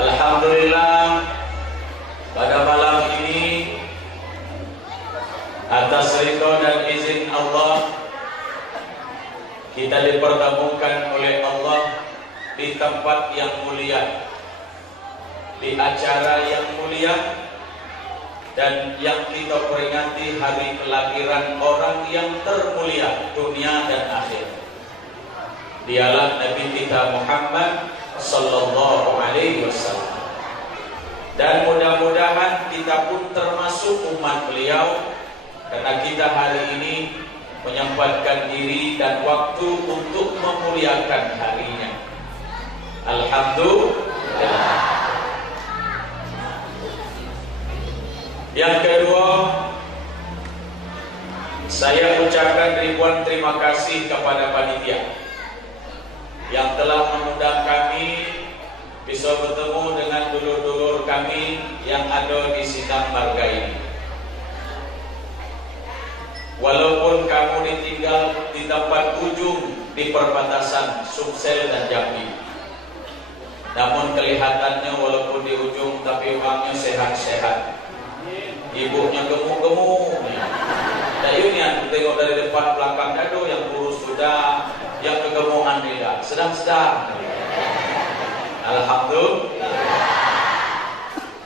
Alhamdulillah, pada malam ini atas ridho dan izin Allah kita dipertemukan oleh Allah di tempat yang mulia, di acara yang mulia, dan yang kita peringati hari kelahiran orang yang termulia dunia dan akhir. Dialah Nabi kita Muhammad sallallahu alaihi wasallam. Dan mudah-mudahan kita pun termasuk umat beliau, karena kita hari ini menyempatkan diri dan waktu untuk memuliakan harinya. Alhamdulillah. Yang kedua, saya ucapkan ribuan terima kasih kepada panitia yang telah mengundang kami bisa bertemu dengan dulur-dulur kami yang ada di Sindang Marga ini. Walaupun kamu ditinggal di tempat ujung di perbatasan Sumsel dan Jambi, namun kelihatannya walaupun di ujung tapi orangnya sehat-sehat, ibunya gemuk-gemuk. Nah ini yang tengok dari depan belakang dado, yang kurus sudah, yang kegemukan tidak, sedang-sedang. Alhamdulillah.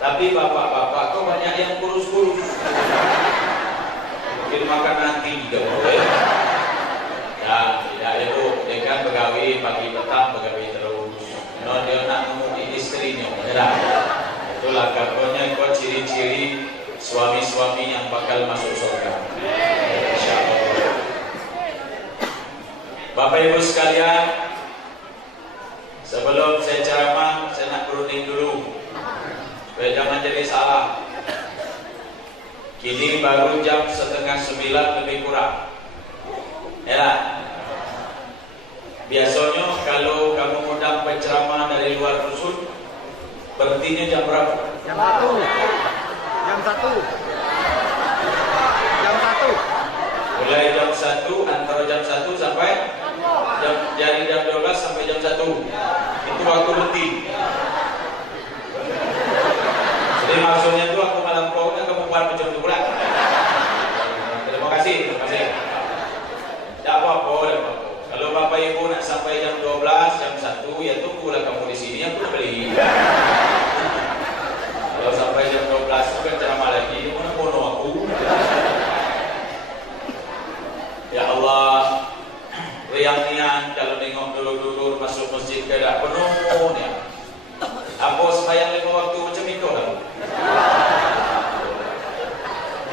Tapi bapak-bapak kok banyak yang kurus-kurus. Mungkin makan nanti juga boleh. Ya, tidak itu. Dia kan pegawai pagi petang, pegawai terus. No, dia nak nemu istrinya. Ya, itulah katanya kok ciri-ciri suami-suami yang bakal masuk surga. Insyaallah. Bapak Ibu sekalian, sebelum saya ceramah, saya nak berunding dulu supaya jangan jadi salah. Kini baru jam 8:30 lebih kurang. Ya. Biasanya kalau kamu undang penceramah dari luar rusun, berhentinya jam berapa? Jam 1. Jam 1. Jam 1. Mulai jam 1, antara jam 1 sampai jam 12 sampai jam 1. Itu waktu berhenti. Jadi maksudnya itu aku malam pokoknya kamu buat macam itu pula. Terima kasih. Tak apa-apa. Kalau Bapak Ibu nak sampai jam 12, jam 1, ya tunggulah kamu di sini, aku beli. Kalau sampai jam 12 itu kan ceramah lagi, mana bono aku. Ya Allah, riang-riang kalau tengok dulur-dulur masuk masjid keadaan penuh ya. Apa sembahyang 5 waktu macam itu lah.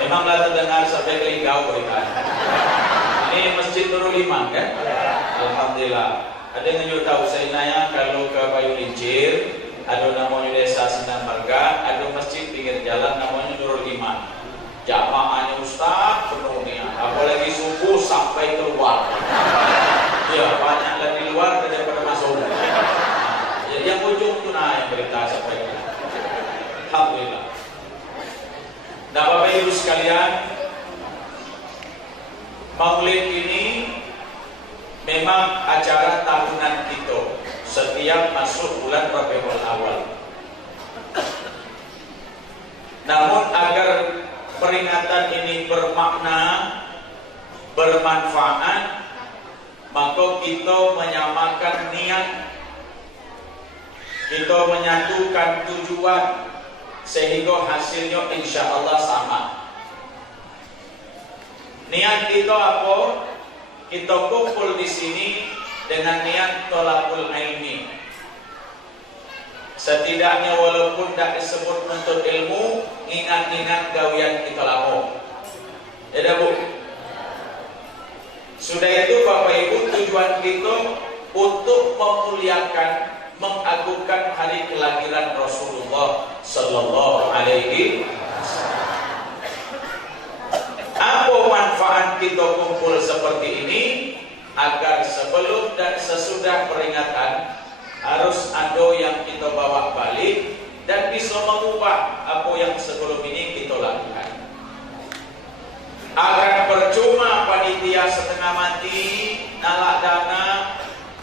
Memanglah terdengar sampai ke Linggau berikan. Ini Masjid Nurul Iman kan? Alhamdulillah. Ada yang juga tahu saya nanya kalau ke Bayu Lincir, ada namanya Desa Sindang Marga, ada masjid pinggir jalan namanya Nurul Iman. Jamaahnya Ustaz penuh nih, apalagi subuh sampai keluar. Ya banyaklah di luar daripada masuk. Ya, yang ujung itu yang berita sampai. Alhamdulillah. Nah Bapak Ibu sekalian, Maulid ini memang acara tahunan kita setiap masuk bulan Rabiul Awal. Namun agar peringatan ini bermakna, bermanfaat, maka kita menyamakan niat, kita menyatukan tujuan, sehingga hasilnya insya Allah sama. Niat kita apa? Kita kumpul di sini dengan niat tolakul ilmi. Setidaknya walaupun tidak disebut menuntut ilmu, ingat-ingat gawian kita lama. Ya Bu. Sudah itu Bapak Ibu, tujuan kita untuk memuliakan, mengagungkan hari kelahiran Rasulullah sallallahu alaihi wasallam. Apa manfaat kita kumpul seperti ini? Agar sebelum dan sesudah peringatan harus ada yang kita bawa balik dan bisa mengubah apa yang sebelum ini kita lakukan. Agar percuma panitia setengah mati nalak dana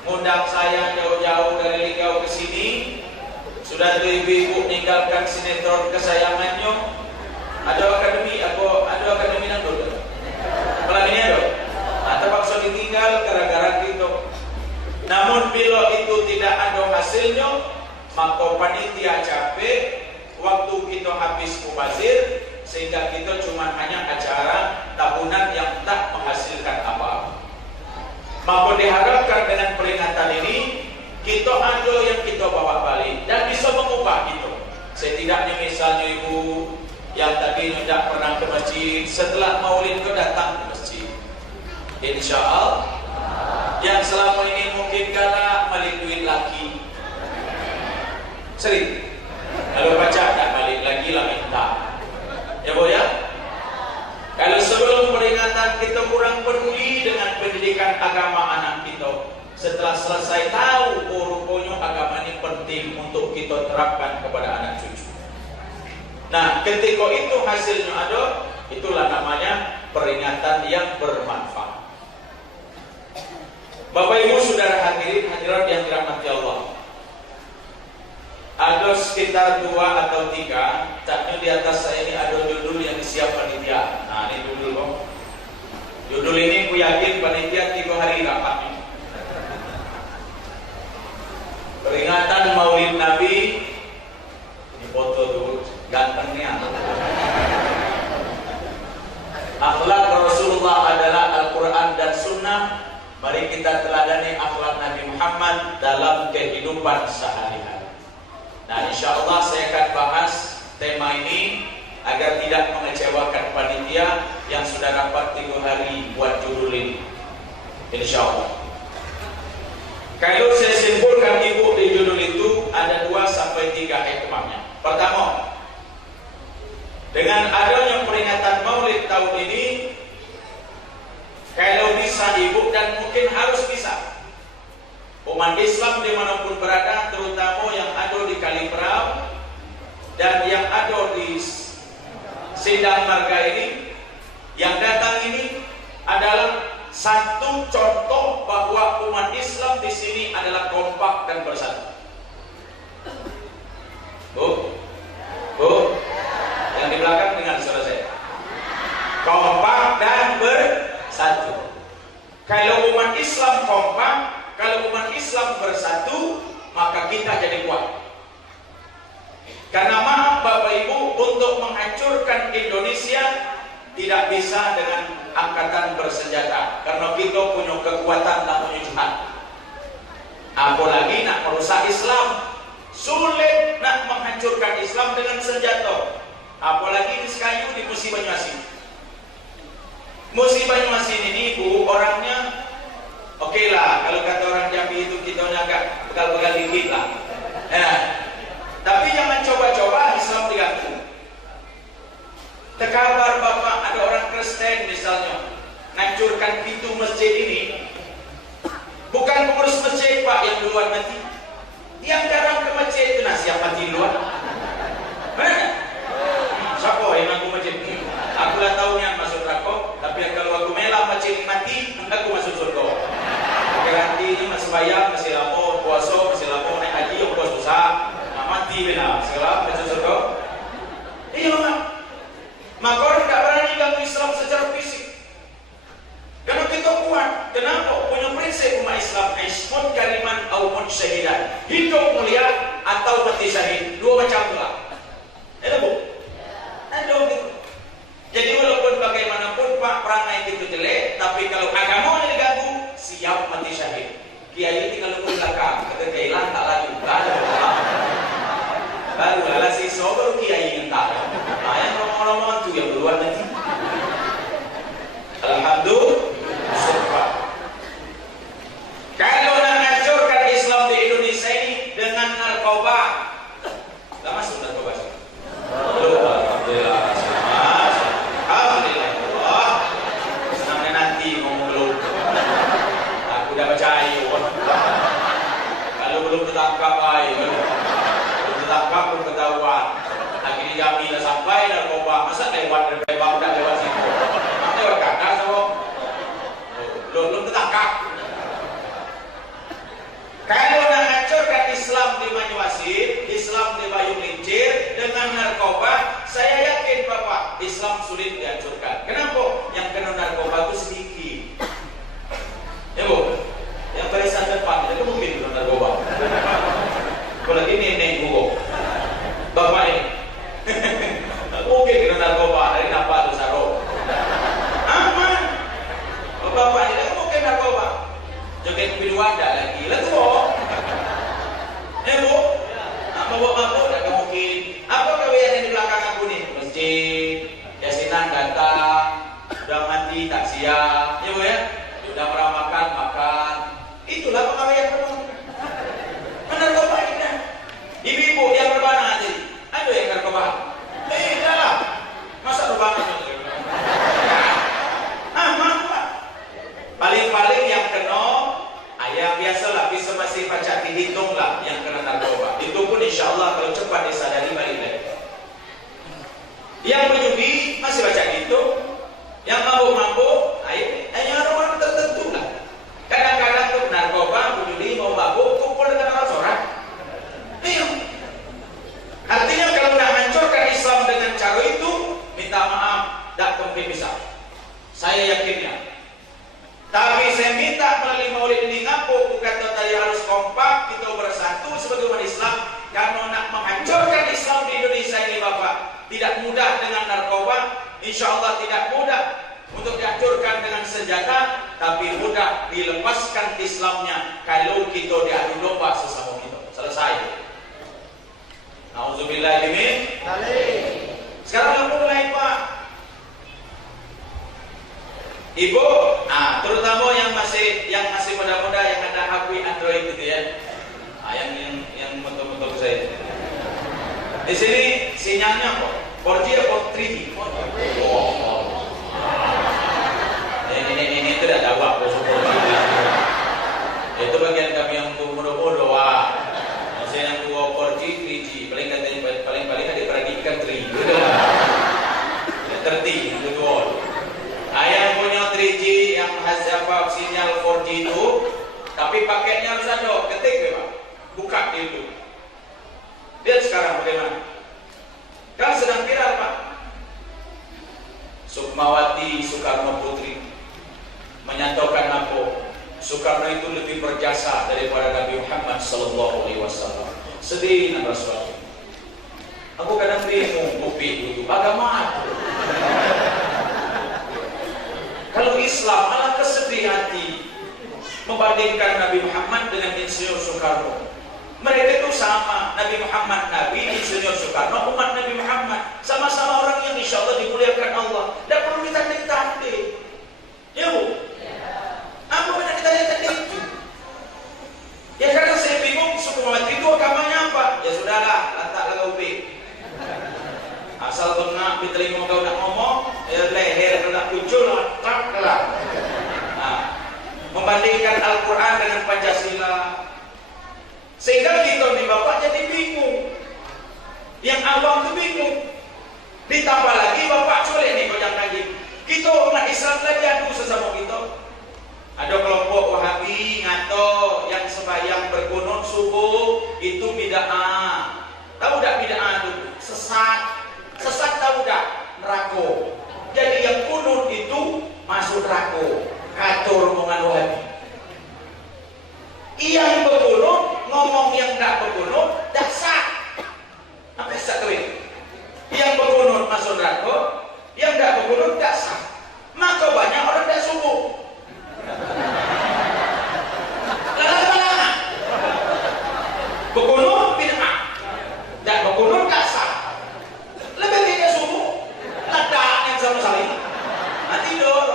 ngundang saya jauh-jauh dari Linggau ke sini, Sudah tuh ibu-ibu meninggalkan sinetron kesayangannya. Ada akademi nang dulu. Pelaninya dong. Terpaksa ditinggal gara-gara gitu. Namun bila itu tidak ada hasilnya, maka panitia capek waktu kita habis mubazir, sehingga kita cuma hanya acara tahunan yang tak menghasilkan apa-apa. Maka diharapkan dengan peringatan ini kita ada yang kita bawa balik dan bisa mengubah itu. Setidaknya misalnya ibu yang tadi tidak pernah ke masjid, setelah maulid ke datang ke masjid. Insya Allah. Yang selama ini mungkin kala balik duit lagi. Sering. Kalau baca tak balik lagi lah minta. Ya bu ya. Kalau sebelum peringatan kita kurang peduli dengan pendidikan agama anak kita. Setelah selesai tahu rupanya agama ini penting untuk kita terapkan kepada anak cucu. Nah, ketika itu hasilnya ada, itulah namanya peringatan yang bermanfaat. Bapak Ibu Saudara hadirat yang dirahmati Allah. Ada sekitar 2 atau 3, taknya di atas saya ini ada judul yang disiapkan panitia. Nah, ini judul kok. Judul ini ku yakin panitia 3 hari rapatnya. Peringatan Maulid Nabi. Ini foto dulu, gantengnya. Akhlak Rasulullah adalah Al-Quran dan Sunnah. Mari kita teladani akhlak Nabi Muhammad dalam kehidupan sehari-hari. Nah, insya Allah saya akan bahas tema ini agar tidak mengecewakan panitia yang sudah rapat 3 hari buat judul ini. Insya Allah. Kalau saya simpulkan ibu di judul itu ada 2 sampai 3 hikmahnya. Pertama, dengan adanya peringatan Maulid tahun ini, kalau bisa ibu dan mungkin harus bisa, umat Islam dimanapun berada, terutama yang ada di Kaliperam dan yang ada di Sindang Marga ini, yang datang ini adalah satu contoh bahwa umat Islam di sini adalah kompak dan bersatu. Bu, yang di belakang dengar suara saya. Kompak dan bersatu. Kalau umat Islam kompak, kalau umat Islam bersatu, maka kita jadi kuat. Karena maaf Bapak Ibu, untuk menghancurkan Indonesia tidak bisa dengan angkatan bersenjata, karena kita punya kekuatan namanya jihad. Apalagi nak merusak Islam, sulit nak menghancurkan Islam dengan senjata. Apalagi di Sekayu, di Musi Banyuasin. Musi Banyuasin ini ibu orangnya oke lah, kalau kata orang Jambi itu kita agak begal-begal dikit lah. Tapi jangan coba-coba Islam diganggu. Terkabar Bapak ada orang Kristen misalnya ngancurkan pintu masjid ini, bukan pengurus masjid Pak yang duluan mati, yang datang ke masjid itu siapa mati duluan? Siapa yang aku masjid? Aku lah tahu yang masuk neraka, tapi kalau aku melah masjid mati, aku masuk surga. Nanti ini masih bayar, masih lama puasa, masih lama naik haji, yang puas dosa, mati benar, segala masuk surga. Iya Mak. Maka orang tidak berani ganggu Islam secara fisik. Karena kita kuat. Kenapa? Punya prinsip umat Islam, ismut kariman au mut syahidan. Hidup mulia atau mati syahid. 2 macam pula. Itu Bu. Ada gitu. Jadi walaupun bagaimanapun Pak perangai itu jelek, tapi kalau agamanya diganggu, siap mati syahid. Kiai tinggal di belakang. Kata Kiai lah tak lagi. Baru lah si sober Kiai entah. Yang ngomong-ngomong itu yang duluan nanti. Alhamdulillah. Kalau nak hancurkan Islam di Indonesia ini dengan narkoba, tak masuk narkoba. Alhamdulillah. Alhamdulillah. Senangnya nanti ngomong belum. Aku dah percaya. Kalau belum tertangkap, belum tertangkap belum ketahuan. Lagi di Jambi dah sampai narkoba, masa lewat udah lewat situ, lewat kakak so, belum tertangkap. Kalau nak hancurkan Islam di Banyuasin, Islam insya Allah tidak mudah untuk dihancurkan dengan senjata, tapi mudah dilepaskan Islamnya kalau kita diadu domba sesama kita. Selesai. Nauzubillah min dzalik. Sekarang mulai Pak. Ibu, terutama yang masih muda-muda yang ada HP Android gitu ya. Yang betul-betul saya. Di sini sinyalnya kok 4G atau 3G? Ini tidak tahu apa itu bagian kami yang bodoh-bodoh. Maksudnya yang tua 4G, 3G, paling ada peragikan 3G. Terti itu dua. Yang punya 3G yang apa sinyal 4G itu, tapi paketnya harus ada, ketik Pak, buka itu. Lihat sekarang bagaimana. Kan sedang viral Pak. Sukmawati Soekarno Putri menyatakan apa? Soekarno itu lebih berjasa daripada Nabi Muhammad Sallallahu Alaihi Wasallam. Sedih dan Rasulullah. Aku kadang bingung kopi itu agama. Kalau Islam malah kesedih hati membandingkan Nabi Muhammad dengan Insinyur Soekarno. Mereka itu sama, Nabi Muhammad Nabi, Insinyur Soekarno umat Nabi Muhammad, sama-sama orang yang insya Allah dimuliakan Allah. Tidak perlu ditanding-tanding. Ya Bu? Apa benar ditanding-tanding itu? Ya karena saya bingung Sukmawati itu agamanya apa? Ya sudahlah, lantaklah upi. Asal bengak di telinga kau nak ngomong, ya leher kena kucul, taklah. Membandingkan Al-Quran dengan Pancasila, sehingga kita nih Bapak jadi bingung. Yang awam itu bingung. Ditambah lagi Bapak culik nih kau jangan lagi. Kita umat Islam lagi adu sesama kita. Ada kelompok Wahabi ngato yang sembahyang berkunut subuh itu bid'ah. Tahu tak bid'ah itu? Sesat. Sesat tahu tak? Neraka. Jadi yang kunut itu masuk neraka. Katur omongan Wahabi. Yang berkunut ngomong yang tak berkunut dah sah. Apa sah kering? Yang berkunut masuk neraka, yang tak berkunut tak sah. Maka banyak orang tak subuh. Lama-lama berkunut bid'ah, tak berkunut tak sah. Lebih baik subuh, ledak yang sama saling. Nanti tidur,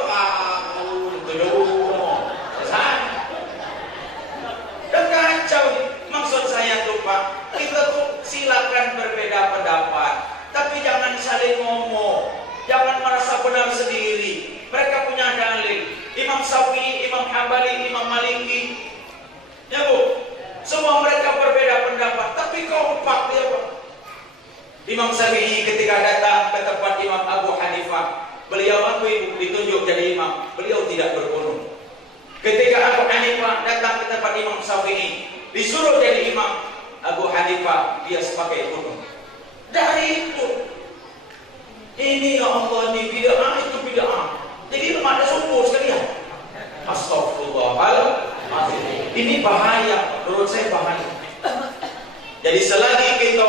dan kacau. Maksud saya tuh Pak, kita tuh silakan berbeda pendapat, tapi jangan saling ngomong, jangan merasa benar sendiri. Mereka punya dalil, Imam Syafi'i, Imam Hambali, Imam Maliki, ya Bu, semua mereka berbeda pendapat, tapi kompak ya Pak. Imam Syafi'i ketika datang ke tempat Imam Abu Hanifah, beliau akui ditunjuk jadi imam, beliau tidak berkunut. Ketika Abu Hanifah datang ke tempat Imam Syafi'i, disuruh jadi imam, Abu Hanifah dia sebagai kunut. Dari itu, ini ya Allah, ini bid'ah, itu bid'ah. Jadi lemah ada subuh sekalian. Astaghfirullahaladzim. Ini bahaya, menurut saya bahaya. Jadi selagi kita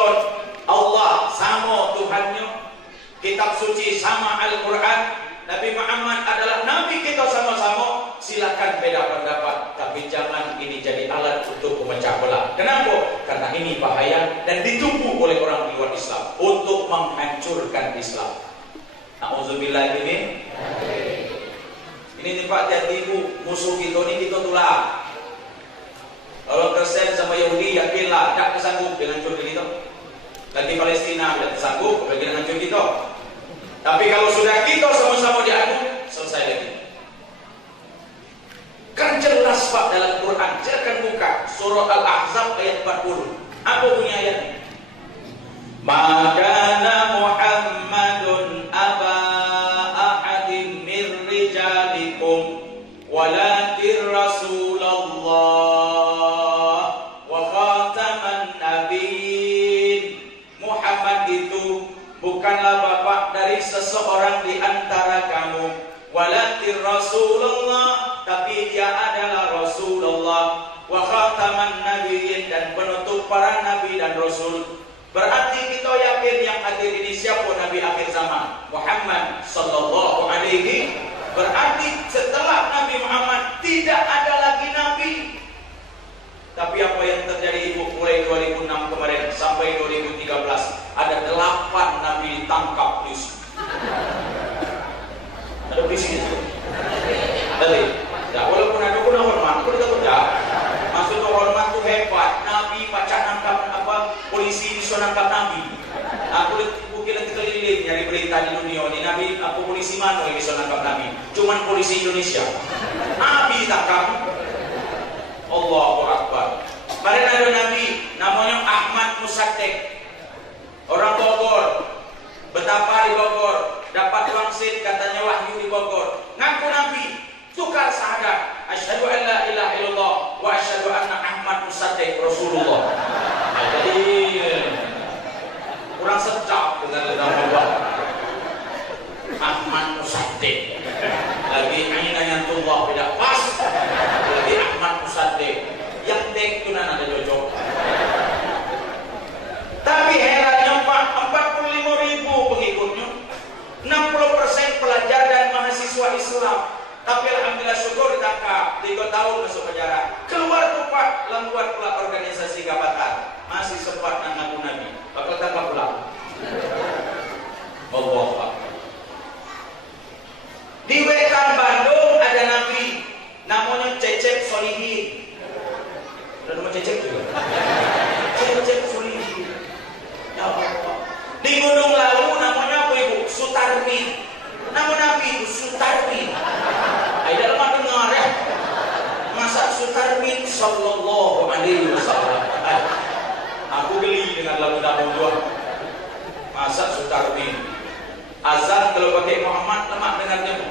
Allah sama Tuhannya, kitab suci sama Al-Quran, Nabi Muhammad adalah Nabi kita sama-sama, silakan beda pendapat, tapi jangan ini jadi alat untuk memecah belah. Kenapa? Karena ini bahaya dan ditunggu oleh orang di luar Islam untuk menghancurkan Islam. Nauzubillah ini. Ini nih Pak, jadi musuh kita ini kita tulah. Kalau Kristen sama Yahudi yakinlah tak kesanggup dengan hancur kita. Lagi Palestina tidak tersanggup dengan hancur kita. Tapi kalau sudah kita sama-sama diadu, selesai lagi. Kan jelas Pak dalam Quran. Silakan buka surah Al-Ahzab ayat 40. Apa bunyi ayatnya? Maka Muhammadun aba ahadin min rijalikum walakin Rasulullah wa khataman nabiyyin. Muhammad itu bukanlah bapak dari seseorang di antara kamu, walakin Rasulullah, tapi dia adalah Rasulullah, wa khataman nabiyyin, dan penutup para nabi dan rasul. Berarti kita yakin yakin yang hadir ini siapa Nabi akhir zaman? Muhammad sallallahu alaihi. Berarti setelah Nabi Muhammad tidak ada lagi Nabi. Tapi apa yang terjadi Ibu mulai 2006 kemarin sampai 2013 ada 8 Nabi ditangkap polisi. Ada polisi itu. Tadi, ya walaupun ada pun hormat, aku tidak tahu. Maksudnya hormat itu hebat. Nabi baca nangkap apa? Polisi bisa nangkap Nabi. Aku kira keliling nyari berita di dunia ini. Nabi, aku polisi mana yang bisa nangkap Nabi? Cuman polisi Indonesia. Nabi ditangkap. Allahu Akbar. Kemarin ada Nabi namanya Ahmad Musaddiq, orang Bogor. Betapa di Bogor dapat wangsit katanya wahyu di Bogor. Ngaku Nabi, tukar syahadat. Asyhadu an la ilaha illallah wa asyhadu anna Ahmad Musaddiq Rasulullah. Nah, jadi kurang sedap dengan nama Allah. Ahmad Musaddiq. Lagi inayatullah tidak pas. Lagi Ahmad Musaddiq. Yang tek itu ada cocok. Tapi herannya Pak, 45.000 pengikutnya, 60% pelajar dan mahasiswa Islam. Tapi alhamdulillah syukur ditangkap 3 tahun masuk penjara. Keluar tuh Pak, buat pula organisasi Gabatan. Masih sempat ngaku Nabi. Bakal tangkap pulang. Allahu Akbar. Di Wetan Bandung ada Nabi namanya Cecep Solihin. Ada nama Cecep juga. Cecep Solihin. Ya Allah. Di Gunung Lawu namanya apa Ibu? Sutarmin. Nama Nabi Ibu Sutarmin. Ada lama dengar ya. Masa Sutarmin sallallahu alaihi wasallam. Aku geli dengan lagu-lagu dua. Masa Sutarmin. Azan kalau pakai Muhammad lemak dengannya.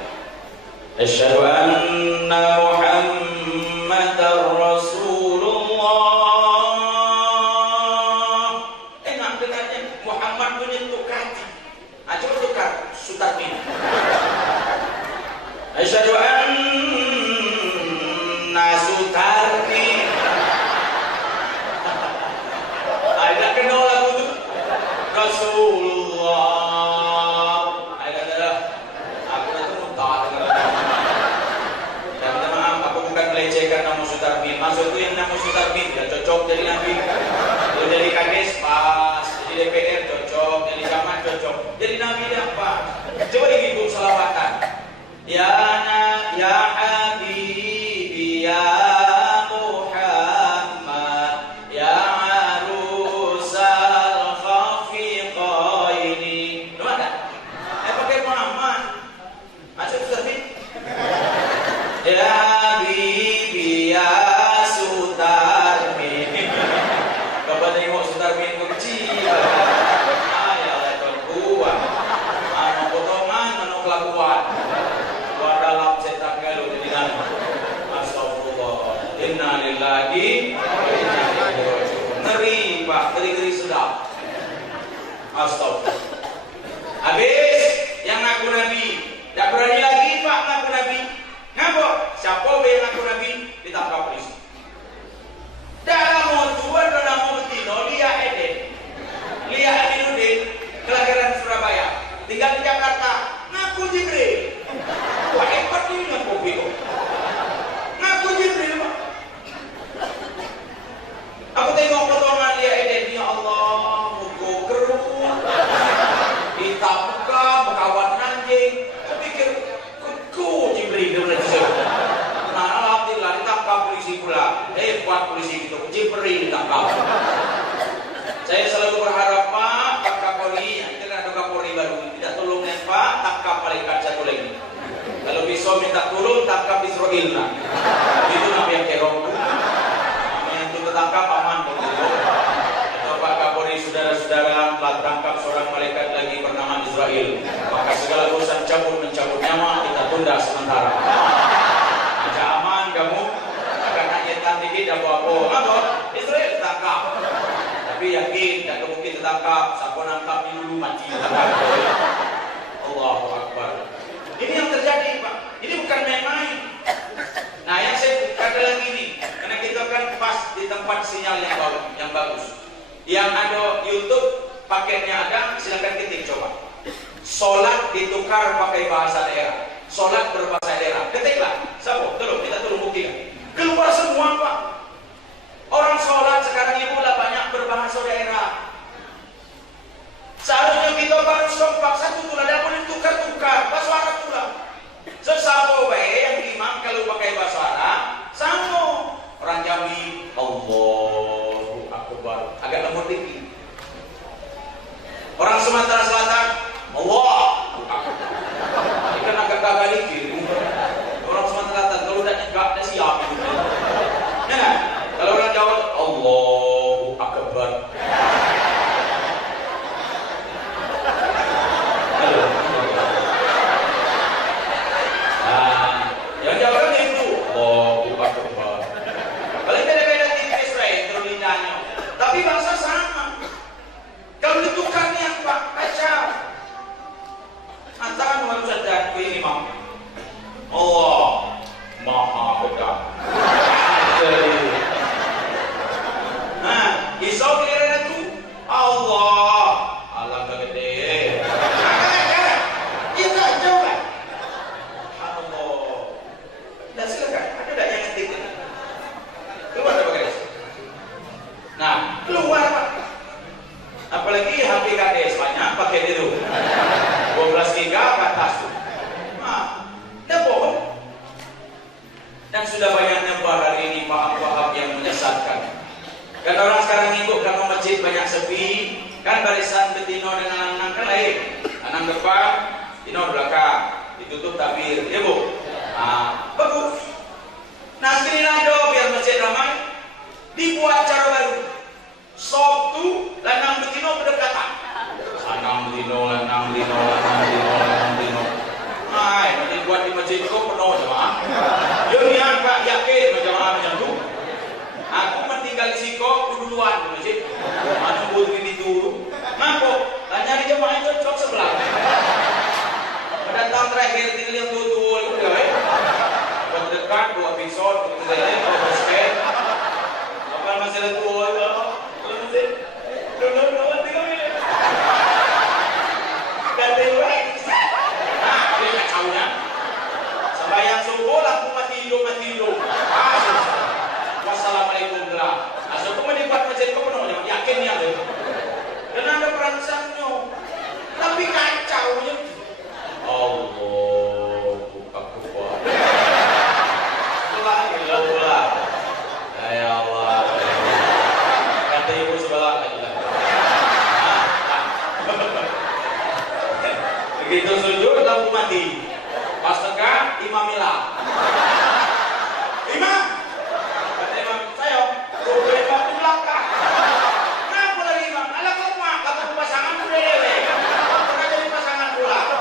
Asyhadu anna Muhammadar Rasulullah. Enak dengannya. Muhammad punya tukar. Coba tukar Sutarmin. Asyhadu anna Sutarmin. Ada kenal lagu itu Rasulullah. Maksud itu yang nama Sutarmin ya cocok jadi Nabi. Kalau jadi Kades pas, jadi DPR cocok, jadi Camat cocok, jadi Nabi apa? Coba dihitung selawatan. Ya Habibi ya Muhammad ya arusal khafiqaini. Nampak tak? Pakai Muhammad. Maksud Sutarmin? Ya Habibi ya Sutarmin. Bapak tengok Sutarmin kecil. Ayah berbuat. Anak potongan, anak kelakuan. Luar dalam setan galuh jadi nama. Astagfirullah. Inna lillahi wa inna ilaihi raji'un. Ngeri Pak, ngeri sedap. Astagfirullah. Habis yang ngaku Nabi, tak berani lagi Pak ngaku Nabi. Ngapa? Siapa yang ngaku Nabi ditangkap polisi. Dalam tuan dalam Mutino Lia Adinuddin kelahiran Surabaya, tinggal di Jakarta, ngaku Jibril. Wah hebat ini ngaku Biko. Ngaku Jibril Pak. Aku tengok potongan Lia Eden, ya Allah, muka kerut, hitam muka, berkawan anjing. Saya pikir, ku Jibril dia benar. Nah, alhamdulillah ditangkap polisi pula. Hebat polisi itu, Jibril ditangkap. Saya selalu berharap Pak Kapolri, kita kan ada Kapolri baru, tidak tolong Pak, tangkap malaikat satu lagi. Kalau bisa minta turun, tangkap Israel lah. Itu nama yang kerong. Yang itu tertangkap aman. Atau Pak Kapolri, saudara-saudara telah tangkap seorang malaikat lagi bernama Israel. Maka segala urusan mencabut nyawa kita tunda sementara. Aja aman kamu. Akan nyetan dikit apa-apa. Israel tangkap. Tapi yakin tak mungkin tertangkap. Siapa nangkap dulu mati tertangkap. Allahu Akbar. Ini yang terjadi Pak. Ini bukan main-main. Nah yang saya kata lagi ini, karena kita kan pas di tempat sinyal yang bagus. Yang ada YouTube paketnya ada, silakan ketik coba. Sholat ditukar pakai bahasa daerah. Sholat berbahasa daerah. Ketiklah. Siapa? Tolong, kita tolong buktikan. Keluar semua Pak. Orang sholat sekarang ibu lah banyak berbahasa daerah. Seharusnya kita harus kompak satu tulah, tidak boleh tukar-tukar bahasa Arab tulah. Sesama baik yang imam kalau pakai bahasa Arab, sama orang Jambi, Allahu Akbar, agak lemot dikit. Orang Sumatera Selatan, Allah, ikan agak gagal dikit. Orang Sumatera Selatan kalau udah nyegak, udah siap. Ya kan? Kalau orang Jawa, Allahu Akbar. Yang Jawa kan itu, Allahu Akbar. Paling beda-beda tipis lain, terus lidahnya. Tapi bahasa sama. Kalau ditukarnya Pak, kacau. Antara harus ada ini Imam. Allah Maha Besar. Nah, isau kira itu Allah gede. Iya tak jauh kan? Allah. Dan silakan, ada tak yang ngetik ini? Keluar apa guys? Nah, keluar Pak. Apalagi HP KDS banyak pakai itu 12 giga ke atas tuh. Nah, tidak bohong. Dan sudah banyak nyebar hari ini paham-paham yang menyesatkan. Dan orang sekarang ikut karena masjid banyak sepi, kan barisan betino dengan anak kan lain. Anak depan, tino belakang, ditutup tabir, ya Bu? Nah, bagus. Nah, screen ada biar masjid ramai, dibuat cara baru. Sabtu, lanang betino berdekatan. Lanang betino. Nah, ini buat di masjid itu penuh jemaah. Jangan Pak yakin jemaah macam itu. Aku tinggal di Siko, duluan di masjid. Mana buat ini dulu. Mampu, tanya di jemaah itu cocok sebelah. Pada tahun terakhir tinggal yang dulu itu dah. Buat dekat, buat episode, buat lain, buat scan. Apa masalah tua itu? Sembahyang subuh lampu mati hidup. Wassalamualaikum gerak. Asal kau menikmat masjid kau penuh, yakin ya tu. Dan ada perangsangnya, tapi kacau je. Allahu Akbar. Pulang. Ya Allah. Kata ibu sebelah lagi. Begitu sujud lampu mati. Pas tegak imamilah. Imam. Kata imam, saya boleh waktu belakang. Kenapa lagi imam? Alah kau mak, kata pasangan tu dewe. Kau jadi pasangan pula.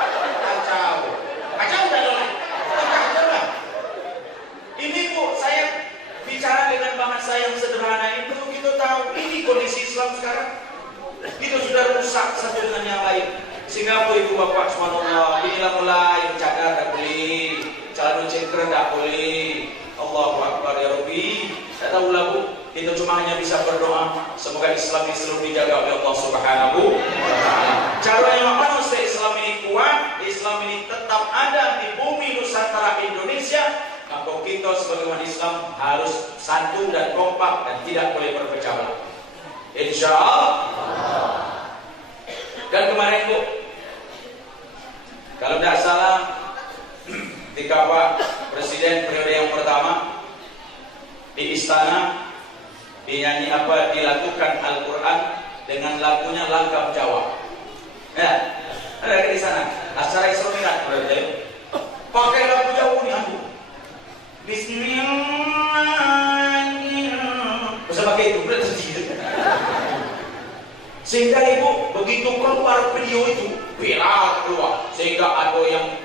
Kacau dah lah. Ini Bu, saya bicara dengan bahasa yang sederhana ini perlu kita tahu. Ini kondisi Islam sekarang. Kita sudah rusak satu dengan yang lain. Sehingga ibu bapak subhanallah, inilah mulai cadar tak boleh, calon cengker tak boleh. Allahu Akbar ya Rabbi. Tak tahu lah Bu, kita cuma hanya bisa berdoa semoga Islam ini selalu dijaga oleh Allah Subhanahu wa taala. Caranya apa supaya Islam ini kuat, Islam ini tetap ada di bumi Nusantara Indonesia? Maka kita sebagai umat Islam harus satu dan kompak dan tidak boleh berpecah belah. Insyaallah. Dan kemarin Bu, kalau tidak salah, ketika Pak Presiden periode yang pertama di istana dilakukan Al-Quran dengan lagunya Langgam Jawa. Ya, ada di sana. Acara Isra Mi'raj berarti. Pakai lagu Jawa ni aku. Bismillahirrahmanirrahim. Bisa pakai itu berarti. Sehingga ibu begitu keluar video itu viral keluar, sehingga ada yang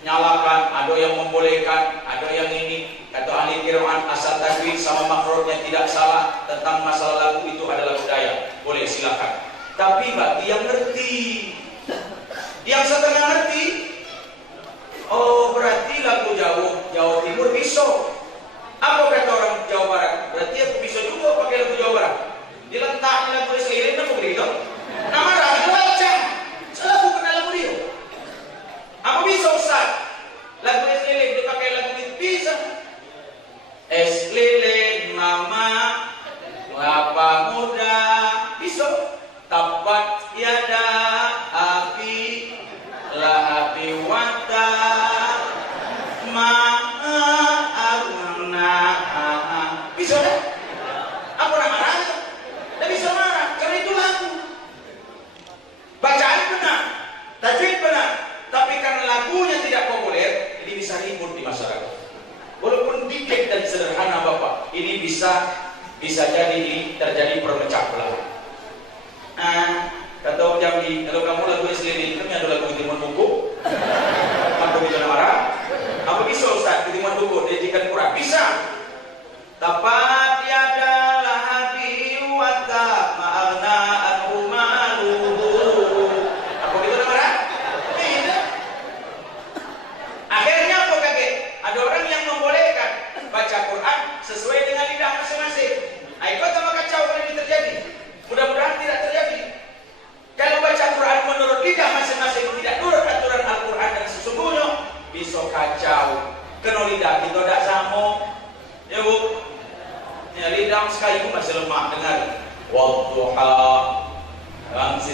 nyalakan, ada yang membolehkan, ada yang ini kata ahli qiraat asal tajwid sama makhrajnya tidak salah tentang masalah lagu itu adalah budaya, boleh silakan. Tapi bagi yang ngerti, yang setengah ngerti, oh berarti lagu Jawa Timur bisa. Apa kata orang Jawa Barat? Berarti aku bisa juga pakai lagu Jawa Barat. Diletakkan lagu seiring apa begitu? Nama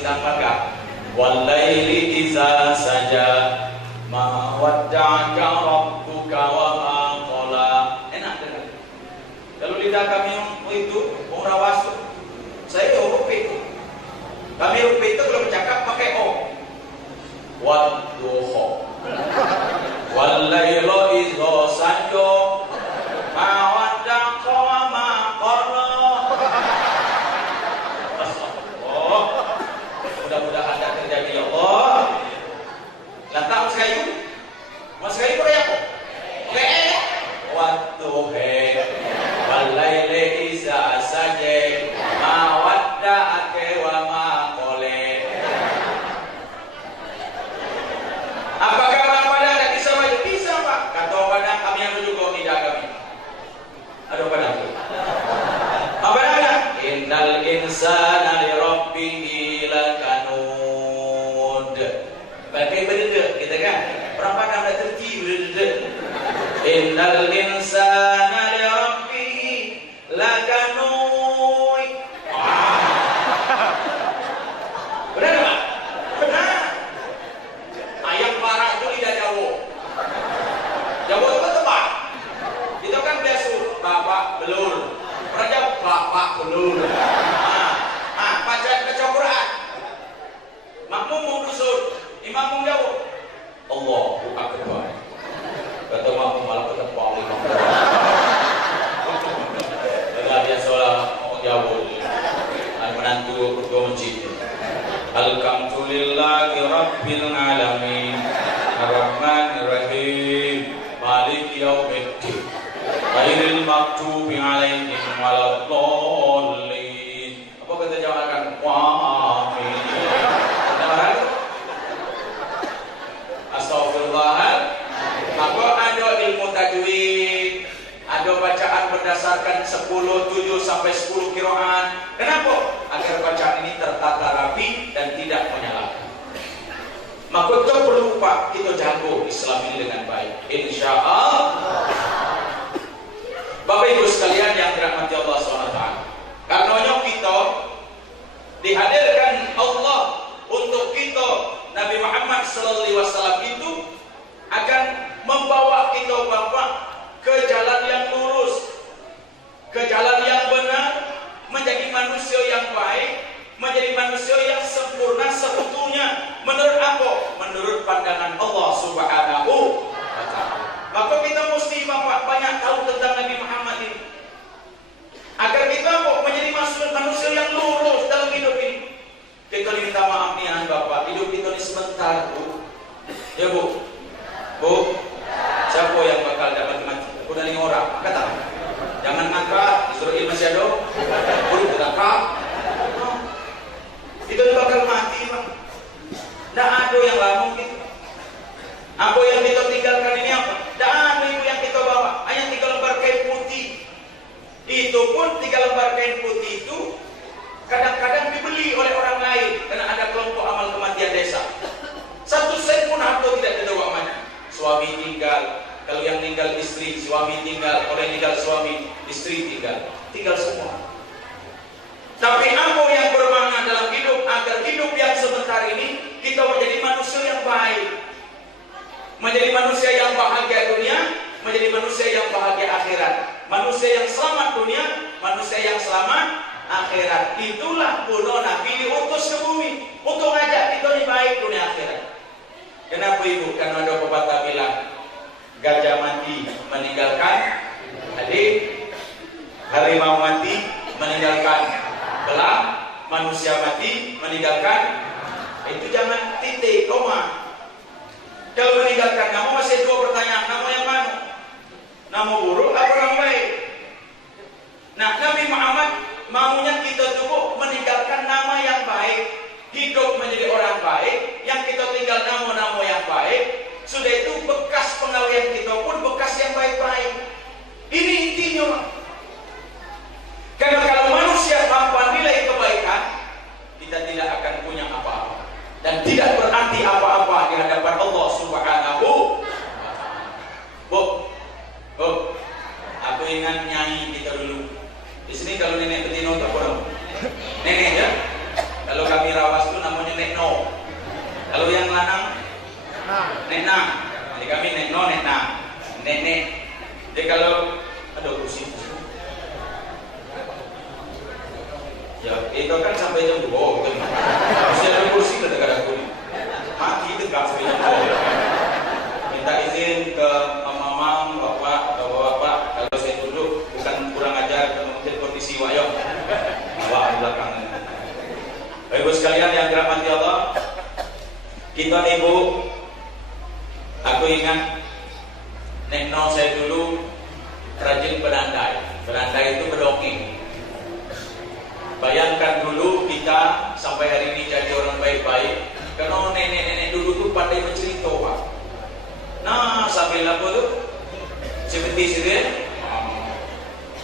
hafal enggak? Walaili iza saja ma wadda'aka rabbuka wa ma qala. Enak dengar. Kalau lidah kami itu rawas, saya huruf itu. Kami huruf itu kalau bercakap pakai o. Wadduha. Walaili iza saja ma wadda'aka wa ma qala. Mudah-mudahan tidak terjadi ya Allah. Lantak Mas Kayu? Mas Kayu apa ya? Wadduha walaili iza saja ma wadda'aka wa ma qala. Apakah Bang Padang tidak bisa maju? Bisa Pak. Kata Padang kami yang juga tidak kami. Aduh Padang. Apa namanya? Innal insana li rabbihi lakanud. Pakai benda kita kan. Orang Padang dah terti benda. Innal insana li rabbihi lakanud. Benar tak? Benar. Ayam parah itu lidah Jawa. Jawa itu tebak. Itu kan biasa bapak belur. Raja bapak belur. Baca Quran. Makmum mau dusun, imam mau jawab. Allahu Akbar. Kata makmum malah kata paling makmum. Enggak biasa lah mau jawab. Menantu berdoa masjid. Alhamdulillahi Rabbil Alamin Ar-Rahmanir Rahim Maliki Yaumiddin Ghairil Maghdubi Alaihim Waladdallin. Apa kata jawaban? Amin. Astagfirullah. Maka ada ilmu tajwid, ada bacaan berdasarkan 10, 7 sampai 10 qiraat. Kenapa? Agar bacaan ini tertata rapi dan tidak menyalakan. Maka kita perlu Pak, kita jago Islam ini dengan baik. Insyaallah. Bapak Ibu sekalian yang dirahmati Allah SWT, karenanya kita dihadirkan Allah untuk kita, Nabi Muhammad SAW itu akan membawa kita Bapak ke jalan yang lurus, ke jalan yang benar, menjadi manusia yang baik, menjadi manusia yang sempurna seutuhnya. Menurut apa? Menurut pandangan Allah Subhanahu wa Ta'ala. Maka kita mesti Bapak banyak tahu tentang Nabi Muhammad ini, agar kita menjadi manusia yang lurus dalam hidup ini. Kita minta maaf nih Bapak, hidup kita ini sebentar Bu. Ya Bu. Bu, siapa yang bakal dapat mati? Udah 5 orang, angkat tangan. Jangan angkat, disuruh masih ada. Buru kita angkat. Kita bakal mati Pak. Tidak ada yang lama gitu. Apa yang kita tinggalkan ini apa? Tidak ada itu yang kita bawa. Hanya 3 lembar kain putih. Itu pun 3 lembar kain putih itu kadang-kadang dibeli oleh orang lain karena ada kelompok amal kematian desa. 1 sen pun harta tidak dibawa mana. Suami tinggal, kalau yang tinggal istri, suami tinggal, kalau yang tinggal suami, istri tinggal semua. Tapi apa yang bermakna dalam hidup agar hidup yang sebentar ini kita menjadi manusia yang baik, menjadi manusia yang bahagia dunia, menjadi manusia yang bahagia akhirat, manusia yang selamat dunia, manusia yang selamat akhirat. Itulah guna Nabi diutus ke bumi untuk ngajak kita ini baik dunia akhirat. Kenapa Ibu? Karena ada pepatah bilang gajah mati meninggalkan adik, harimau mati meninggalkan belang, manusia mati meninggalkan. Itu jangan titik koma. Kalau meninggalkan kamu masih 2 pertanyaan, nama yang mana? Nama buruk atau orang baik? Nah, Nabi Muhammad maunya kita cukup meninggalkan nama yang baik, hidup menjadi orang baik, yang kita tinggal nama-nama yang baik. Sudah itu bekas penggawean kita pun bekas yang baik-baik. Ini intinya. Karena kalau manusia tanpa nilai kebaikan, kita tidak akan punya apa-apa dan tidak berarti apa-apa di hadapan Allah Subhanahu wa Ta'ala. Bu, aku ingat nyanyi kita dulu. Di sini kalau nenek betino tak kurang. Nenek ya, sekalian yang dirahmati Allah, kita ibu, aku ingat Nekno saya dulu rajin berandai. Berandai itu berdongeng. Bayangkan dulu kita sampai hari ini jadi orang baik-baik, karena nenek-nenek dulu tuh pandai bercerita, Pak. Nah, sambil apa tuh? Seperti itu ya.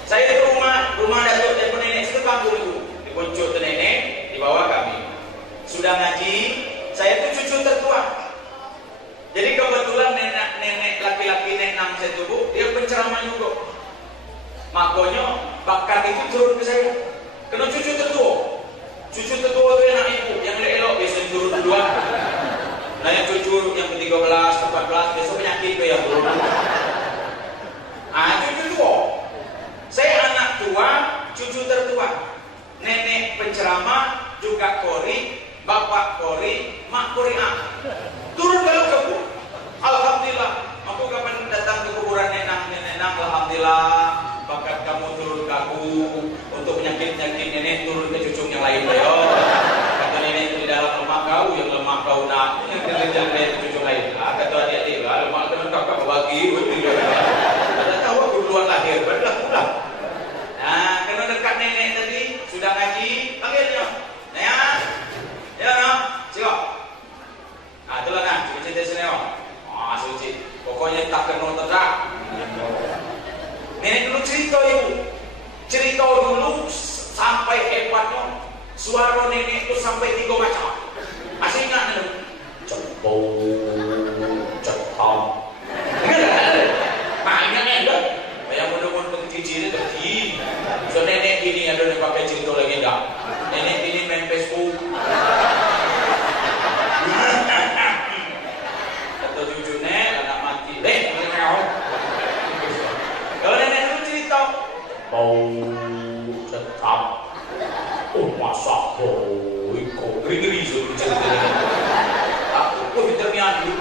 Saya di rumah datuk dan nenek itu kampung itu, dipuncuk ke nenek, dibawa kami. Sudah ngaji, saya tuh cucu tertua. Jadi kebetulan nenek laki-laki nenek nang saya tubuh, dia penceramah juga. Makanya bakat itu turun ke saya. Kena cucu tertua. Cucu tertua itu anak ibu yang elok biasanya turun duluan. Nah yang cucu yang ke-13, 14 besok penyakit ke yang turun. Cucu tua. Saya anak tua, cucu tertua. Nenek penceramah juga kori, bapak kori, mak kori turun kalau kebu. Alhamdulillah. Aku kapan datang ke kuburan nenek alhamdulillah. Bakat kamu turun ke aku. Untuk penyakit-penyakit nenek turun ke cucu yang lain. Ayo. Kata nenek di dalam lemak kau, yang lemak kau nak. Yang nenek cucu lain. Kata adik-adik lah, lemak kena kakak bagi. Ada tahu aku duluan lahir, barulah pulang. Nah, kena dekat nenek tadi sudah ngaji, panggil dia. Nenek, ya nak, siap. Itulah nak, cuci cerita sini oh. Suci. Pokoknya tak kena terak. Nenek dulu cerita ibu. Cerita dulu sampai hebatnya. Suara nenek itu sampai 3 macam. Masih ingat nih? Cetam. Nah ingat enggak? Yang mudah-mudahan kecil itu tadi. So nenek gini ada yang pakai cerita lagi enggak? Nenek gini main Facebook. Kalau nenek dulu cerita bau cetam. Oh masak bau kok ngeri-ngeri cerita nenek. Aku vitamin dulu.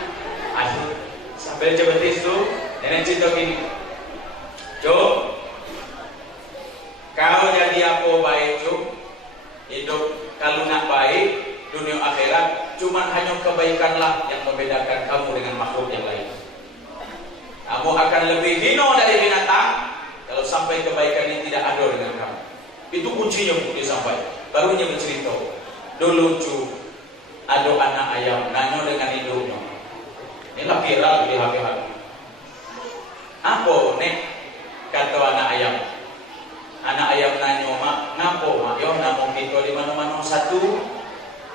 Aduh, sambil jebetis tu nenek cerita gini. Jo, kau jadi apa baik Jo? Hidup kalau nak baik dunia akhirat, cuma hanya kebaikanlah yang membedakan kamu dengan makhluk yang lain. Kamu akan lebih hina dari binatang kalau sampai kebaikan ini tidak ada dengan kamu. Itu kuncinya untuk disampaikan. Barunya bercerita. Dulu cu, ada anak ayam nanya dengan induknya. Inilah viral di HP. Apa nek? Kata anak ayam. Anak ayam nanya mak, ngapo mak? Yo namun kita di mana-mana satu,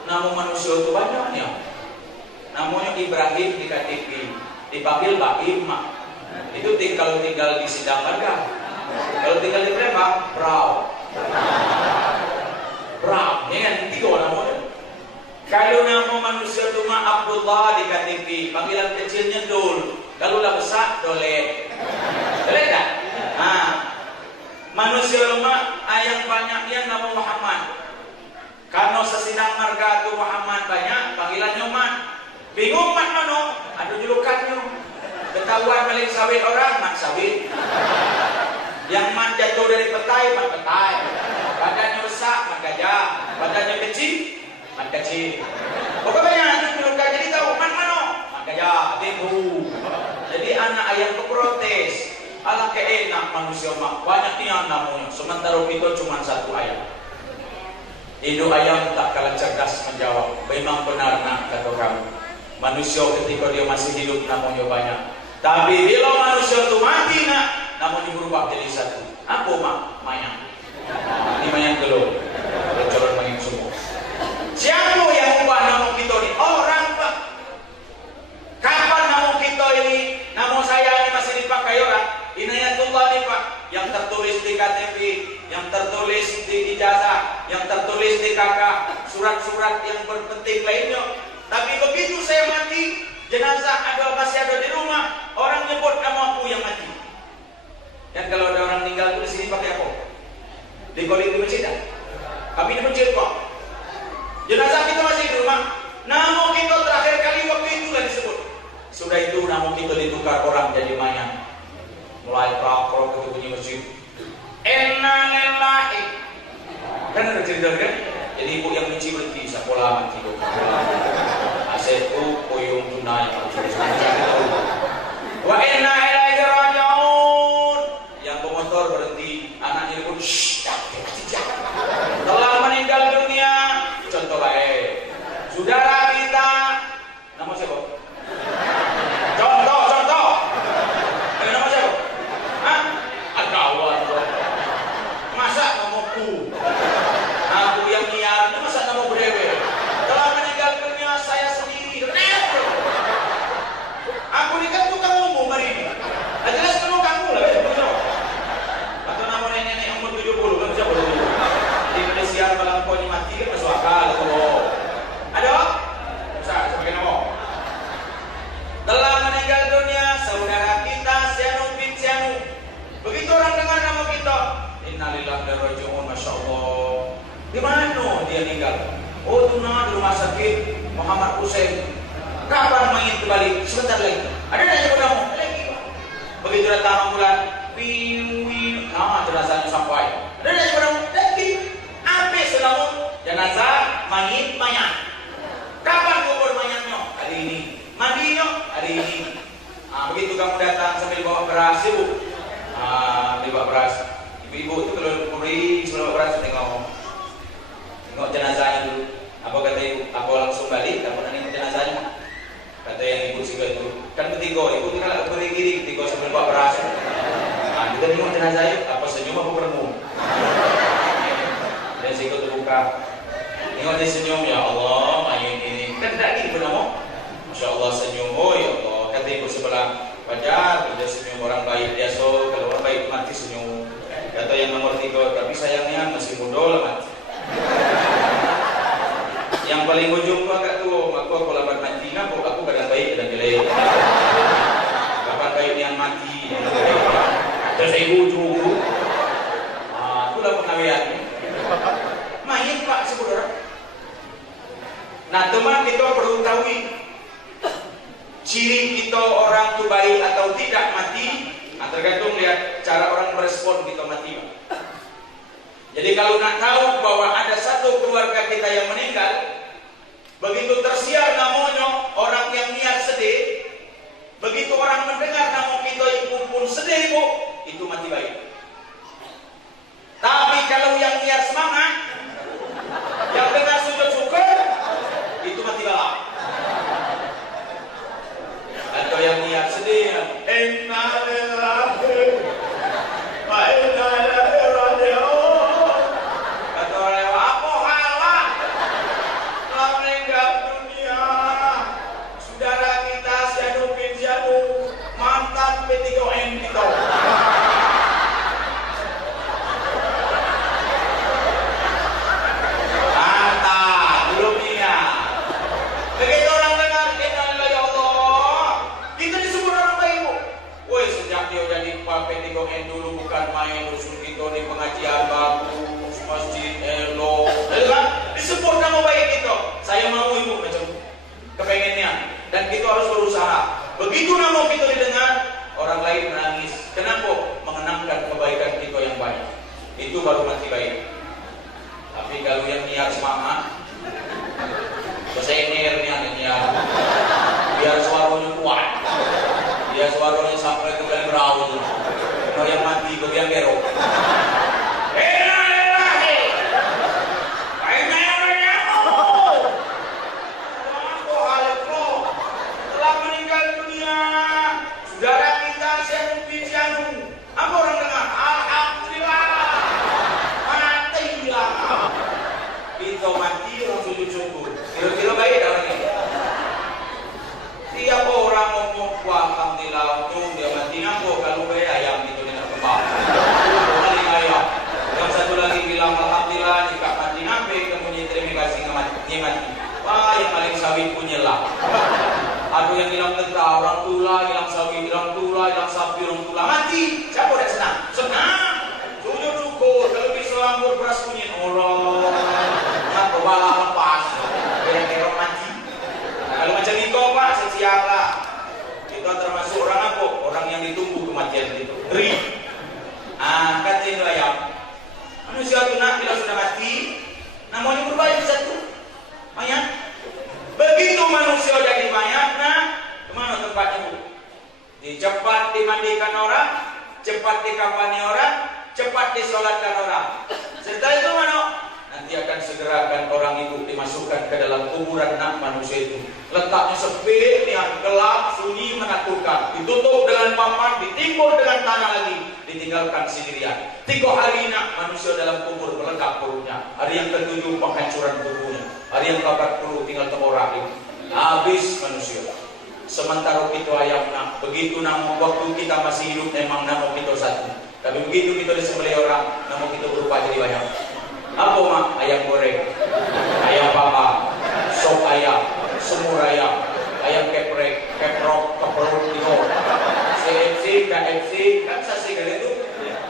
namun manusia itu banyaknya. Namanya Ibrahim di KTP, dipanggil Baim mak. Itu tinggal di Sidang Marga. Kalau tinggal di Palembang, Brau, ini kan 3 namanya. Kalau nama manusia itu mah Abdullah di KTP, panggilan kecilnya Dul. Kalau udah besar, Dole. Dole kan? Nah, manusia rumah yang banyak dia nama Muhammad. Karena sesidang marga itu Muhammad banyak, panggilannya Mat. Bingung Mat mana? Ada julukannya. Ketahuan paling sawit orang, mat sawit. Yang mat jatuh dari petai, mat petai. Badannya besar, mat gajah. Badannya kecil, mat kecil. Pokoknya itu julukan jadi tahu mat mana? Mat gajah, tipu. Jadi anak ayam itu protes. Alah keenak manusia mak, banyak nih namanya. Sementara kita cuma 1 ayam. Induk ayam tak kalah cerdas menjawab. Memang benar nak kata kamu. Manusia ketika dia masih hidup namanya banyak. Tapi bila manusia itu mati nak, namun berubah jadi 1. Apa mak? Mayang. Ini mayang gelap. Bocoran mayang semua. Siapa yang ubah nama kita ini? Orang pak. Kapan nama kita ini? Nama saya ini masih dipakai orang. Inayatullah ini pak. Yang tertulis di KTP, yang tertulis di ijazah, yang tertulis di KK, surat-surat yang berpenting lainnya. Tapi begitu saya mati, jenazah masih ada di rumah, orang nyebut nama aku yang mati. Dan kalau ada orang meninggal itu di sini pakai apa? Di kolik di masjid tak? Kami di masjid kok. Jenazah kita masih di rumah. Nama kita terakhir kali waktu itulah disebut. Sudah itu nama kita ditukar orang jadi mayat. Mulai prok-prok itu bunyi masjid. Innalillahi. Kan ada cerita kan? Jadi ibu yang benci berhenti, sekolah mati dong. Asetku puyung tunai mati. Wa inna ilaihi raji'un. Yang pemotor berhenti, anaknya pun telah meninggal dunia. Contoh baik, saudara kita, nama siapa? Contoh. Nama siapa? Hah? Kawan. Masa namaku? Aku yang nyiar, masa nama berewe? Telah meninggal dunia saya sendiri. Aku ini kan tukang ngomong hari ini. Jelas kan kamu lah. Atau nama nenek-nenek umur 70 kan siapa dulu? Di Indonesia malam kau ini mati kan masuk akal tuh. Ada? Bisa sebagai nama. Telah meninggal dunia saudara kita Sianu bin Sianu. Begitu orang dengar nama kita, innalillahi wa inna ilaihi raji'un, masya Allah. Di mana dia meninggal? Oh, tuna di rumah sakit Muhammad Hussein. Kapan mayit kembali? Sebentar lagi. Ada nanya padamu? Lagi. Begitu datang ambulan, wiwi, jenazahnya sampai. Ada nanya padamu? Lagi. Apa selamu? Jenazah mayat. Kapan kubur mayatnya? Hari ini. Mandinya? Hari ini. Begitu kamu datang sambil bawa beras, ibu. Bawa beras. Ibu-ibu itu kalau kuburi sebelum beras tengok jenazahnya dulu. Apa kata ibu? Apa langsung balik? Kamu nengok jenazahnya? Kata yang ibu juga itu. Kan ketiga, ibu tinggal aku beri kiri, ketiga sambil bawa beras. Kita tengok jenazahnya. Apa senyum apa beremu? Dan sikut terbuka. Tengok dia senyum, ya Allah, mayat ini. Kan tidak gitu nama. Masya Allah senyum, oh ya Allah. Kata ibu sebelah, wajar dia senyum, orang baik biasa. Kalau orang baik mati senyum. Kata yang nomor 3, tapi sayangnya masih muda mati. Yang paling ujung tu agak tua, aku lapan mati, aku kadang baik kadang jelek. Kapan baik yang mati, terus ibu ujung. Itulah pengawian. Mayat pak saudara. Nah teman kita perlu tahu ciri kita orang tu baik atau tidak mati. Tergantung lihat cara orang merespon kita mati. Jadi kalau nak tahu bahwa ada satu keluarga kita yang meninggal, begitu tersiar namanya orang yang niat sedih, begitu orang mendengar nama kita itu pun sedih bu, itu mati baik. Tapi kalau yang niat semangat, yang dengar sujud syukur, itu mati balak. Atau yang niat sedih, inna lillahi wa inna ilaihi raji'un. Kata orang, apa hal lah? Telah meninggal dunia saudara kita Sianu bin Sianu, mantan P3M kita. Mantap, belum niat. Begitu orang dengar, innalillahi ya Allah. Kita disebut orang baik bu. Woi sejak dia jadi P3M dulu bukan main rusun kita di pengajian bagus, masjid elo, disebut nama baik kita. Saya mau ibu macam kepengennya, dan kita harus berusaha. Begitu nama kita didengar, orang lain menangis. Kenapa? Mengenangkan kebaikan kita yang baik. Itu baru mati baik. Tapi kalau yang niat semangat, besenir niat, biar suaranya kuat, biar suaranya sampai ke bulan beraun. Kalau yang mati ke biang gerok. Saudara kita Sianu bin Sianu, apa orang dengar? Alhamdulillah, matilah. Kita mati orang sujud syukur. Kira-kira baik tak orang ini? Siapa orang ngomong alhamdulillah untung dia mati nganggo kalau baik ayam itu dia nak kembang. Kali ayam. Yang satu lagi bilang alhamdulillah jika mati ngape kemudian terima kasih mati. Wah yang paling sawit punya lah. Aduh yang hilang tentara, orang tula, hilang sawi, hilang tula, hilang sapi, orang tula mati. Siapa yang senang? Senang. Sujud syukur. Kalau bisa anggur beras kunyit, Allah. Nak kebala lepas. Kira-kira mati. Nah, kalau macam itu pak, siap lah. Kita termasuk orang apa? Orang yang ditunggu kematian itu. Ri. Kata ini ayam. Manusia itu nak bila sudah mati, nama maunya berubah jadi satu mayat. Begitu manusia jadi mayat, nah kemana tempatnya bu? Cepat dimandikan orang, cepat dikafani orang, cepat disolatkan orang. Serta itu mana? Nanti akan segera orang itu dimasukkan ke dalam kuburan nak manusia itu. Letaknya sepi, gelap, sunyi, menakutkan. Ditutup dengan papan, ditimbun dengan tanah lagi, ditinggalkan sendirian. 3 hari nak manusia dalam kubur melekat perutnya. Hari yang ke-7 penghancuran tubuhnya. Hari yang ke-40 tinggal tengkorak. Habis manusia. Sementara kita ayam nak, begitu nama waktu kita masih hidup memang nama kita satu. Tapi begitu kita disembelih orang, nama kita berubah jadi banyak. Apa mak? Ayam goreng, ayam papa, sop ayam, semur ayam, ayam keprek, keprok, keperuk, tino, CFC, KFC, kan sasi kali itu,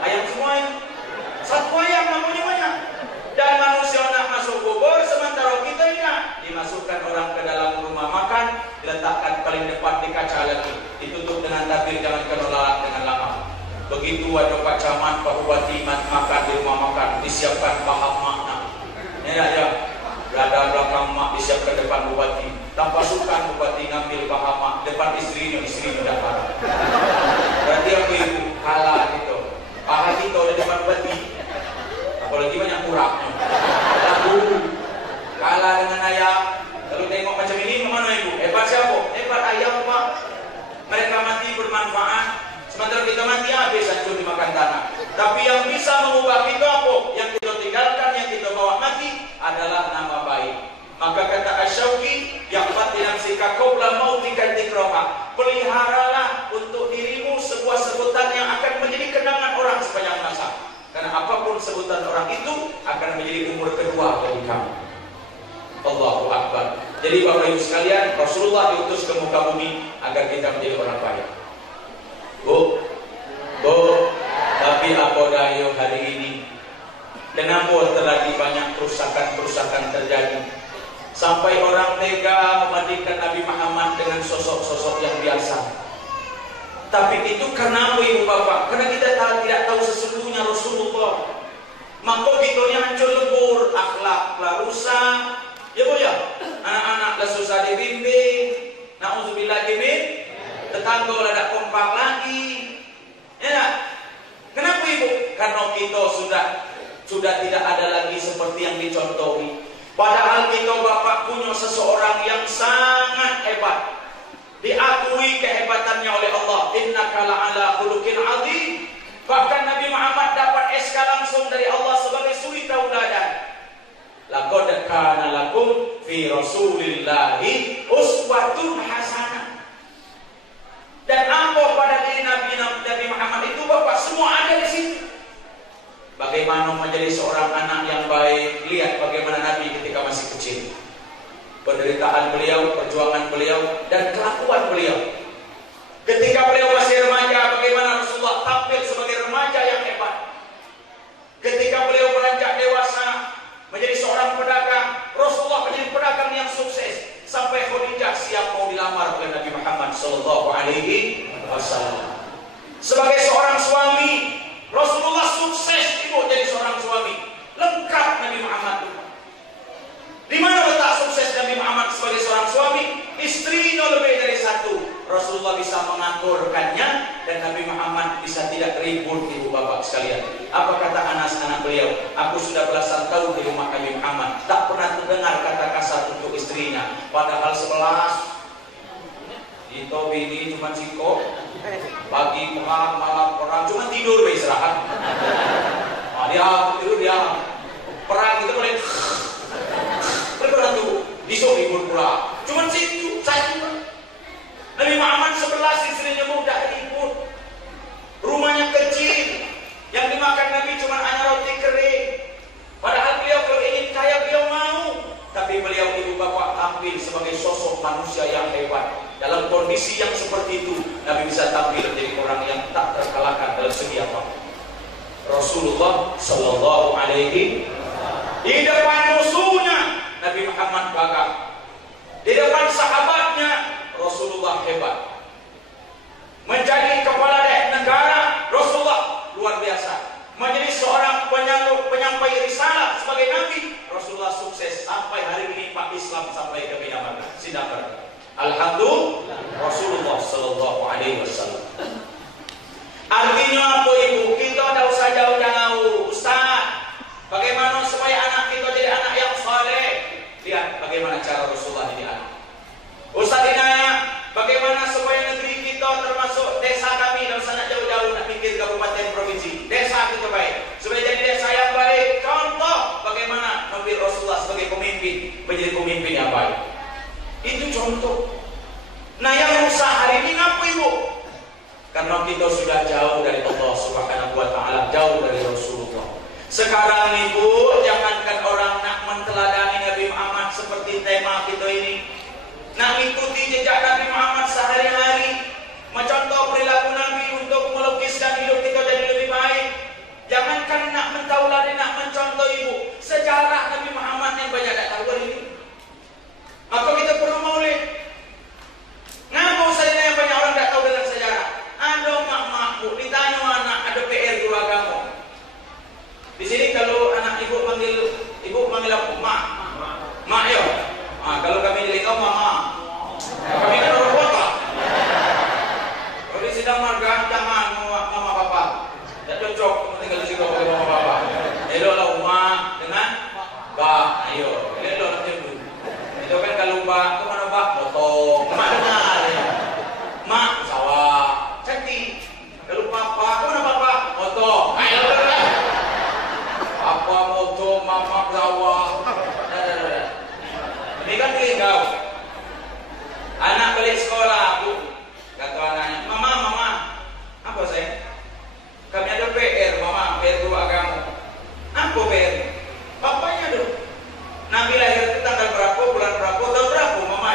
ayam semua ini. Satu ayam namanya banyak. Dan manusia nak masuk kubur, sementara kita ini dimasukkan orang ke dalam rumah makan, diletakkan paling depan di kaca lagi, ditutup dengan tabir jangan kena lalat dengan lama. Begitu ada Pak Camat, Pak Bupati makan di rumah makan, disiapkan paham makna. Ini aja, berada belakang mak disiapkan depan Bupati. Tanpa sukan Bupati ngambil paham mak depan istrinya dapat. Berarti aku ibu kalah gitu. Paha kita di depan Bupati. Apalagi banyak kurangnya. Lalu kalah dengan ayam. Lalu tengok macam ini kemana ibu? Hebat siapa? Hebat ayam pak. Mereka mati bermanfaat. Sementara kita mati habis hancur dimakan tanah. Tapi yang bisa mengubah kita apa? Yang kita tinggalkan, yang kita bawa mati adalah nama baik. Maka kata Asy-Syauqi, "Yaqfat nafsika qabla mautika dzikraka." Peliharalah untuk dirimu sebuah sebutan yang akan menjadi kenangan orang sepanjang masa. Karena apapun sebutan orang itu akan menjadi umur kedua bagi kamu. Allahu Akbar. Jadi Bapak Ibu sekalian, Rasulullah diutus ke muka bumi agar kita menjadi orang baik. Bu, tapi apa daya hari ini? Kenapa terjadi banyak kerusakan terjadi? Sampai orang tega membandingkan Nabi Muhammad dengan sosok-sosok yang biasa. Tapi itu karena apa ibu bapak? Karena kita tidak tahu sesungguhnya Rasulullah. Maka kita hancur lebur, akhlaklah rusak. Ya bu ya, anak-anaklah susah dibimbing. Na'udzubillah min. Tetangga ada kompak lagi, ya. Kenapa ibu? Karena kita sudah tidak ada lagi seperti yang dicontohi. Padahal kita bapak punya seseorang yang sangat hebat, diakui kehebatannya oleh Allah. Innaka la'ala khuluqin 'adzim. Bahkan Nabi Muhammad dapat SK langsung dari Allah sebagai suri tauladan. Laqad kana lakum fi Rasulillahi uswatun hasanah. Dan apa pada diri Nabi Muhammad itu bapak semua ada di situ. Bagaimana menjadi seorang anak yang baik? Lihat bagaimana Nabi ketika masih kecil. Penderitaan beliau, perjuangan beliau, dan kelakuan beliau. Ketika beliau masih remaja, bagaimana Rasulullah tampil sebagai remaja yang hebat. Ketika beliau beranjak dewasa, menjadi seorang pedagang, Rasulullah menjadi pedagang yang sukses. Sampai Khadijah siap mau dilamar oleh Nabi Muhammad sallallahu alaihi wasallam. Sebagai seorang suami, Rasulullah sukses ibu jadi seorang suami. Lengkap Nabi Muhammad. Di mana letak sukses Nabi Muhammad sebagai seorang suami? Istrinya lebih dari satu. Rasulullah bisa mengaturkannya dan Nabi Muhammad bisa tidak ribut ibu bapak sekalian. Apa kata Anas anak beliau? Aku sudah belasan tahun di rumah Nabi Muhammad, tak pernah terdengar kata kasar untuk istrinya. Padahal 11 itu bini cuma siko, pagi perang malam perang, cuma tidur beristirahat. Dia tidur dia perang itu boleh berkurang tuh, besok ribut pula. Cuma situ saja. Nabi Muhammad 11 istrinya muda ribut. Rumahnya kecil, yang dimakan Nabi cuma hanya roti kering. Padahal beliau kalau ingin kaya beliau mau. Tapi beliau ibu bapak tampil sebagai sosok manusia yang hebat. Dalam kondisi yang seperti itu, Nabi bisa tampil menjadi orang yang tak terkalahkan dalam segi apa. Rasulullah Sallallahu Alaihi di depan musuhnya Nabi Muhammad gagah. Di depan sahabatnya Rasulullah hebat. Menjadi kepala negara Rasulullah luar biasa. Menjadi seorang penyampai risalah sebagai Nabi Rasulullah sukses. Alhamdulillah Rasulullah sallallahu alaihi wasallam. Artinya apa ibu? Kita tidak usah jauh-jauh. Ustaz, bagaimana supaya anak kita jadi anak yang saleh? Lihat bagaimana cara Rasulullah jadi anak. Ustaz Inaya, bagaimana supaya negeri kita termasuk desa kami, tidak usah nak jauh-jauh nak pikir kabupaten provinsi. Desa kita baik, supaya jadi desa yang baik. Contoh bagaimana Nabi Rasulullah sebagai pemimpin menjadi pemimpin yang baik. Itu contoh. Nah yang rusak hari ini apa ibu? Karena kita sudah jauh dari Allah Subhanahu wa Ta'ala, jauh dari Rasulullah. Sekarang ibu, jangankan orang nak menteladani Nabi Muhammad seperti tema kita ini, nak mengikuti jejak Nabi Muhammad sehari-hari, mencontoh perilaku Nabi untuk melukiskan hidup kita jadi lebih baik. Jangankan nak mentauladani, nak mencontoh ibu, sejarah Nabi Muhammad yang banyak tak tahu hari ini. Maka kita perlu maulid. Ngapa usahanya yang banyak orang tak tahu dengan sejarah? Ada mak-makmu, ditanya anak, ada PR guru agama. Di sini kalau anak ibu panggil aku mak, mak yo. Kalau kami jadi kau mama, kami kan orang kota. Kalau di sidang marga jangan mama papa, tidak cocok tinggal di situ pakai mama papa. Eloklah mak dengan ba, ayo, elok nanti dulu. Itu kan kalau ba, kemana ba? Potong, kemana? Mak sawah, cantik. Kalau papa, kemana papa? Potong. Ayo, papa potong, mama sawah. Ini kan tinggal. Anak balik sekolah, bu. Kata anaknya, mama, apa sayang? Kami ada PR, mama, PR guru agama. Apa PR? Bapaknya dulu. Nabi lahir itu tanggal berapa, bulan berapa, tahun berapa, mama?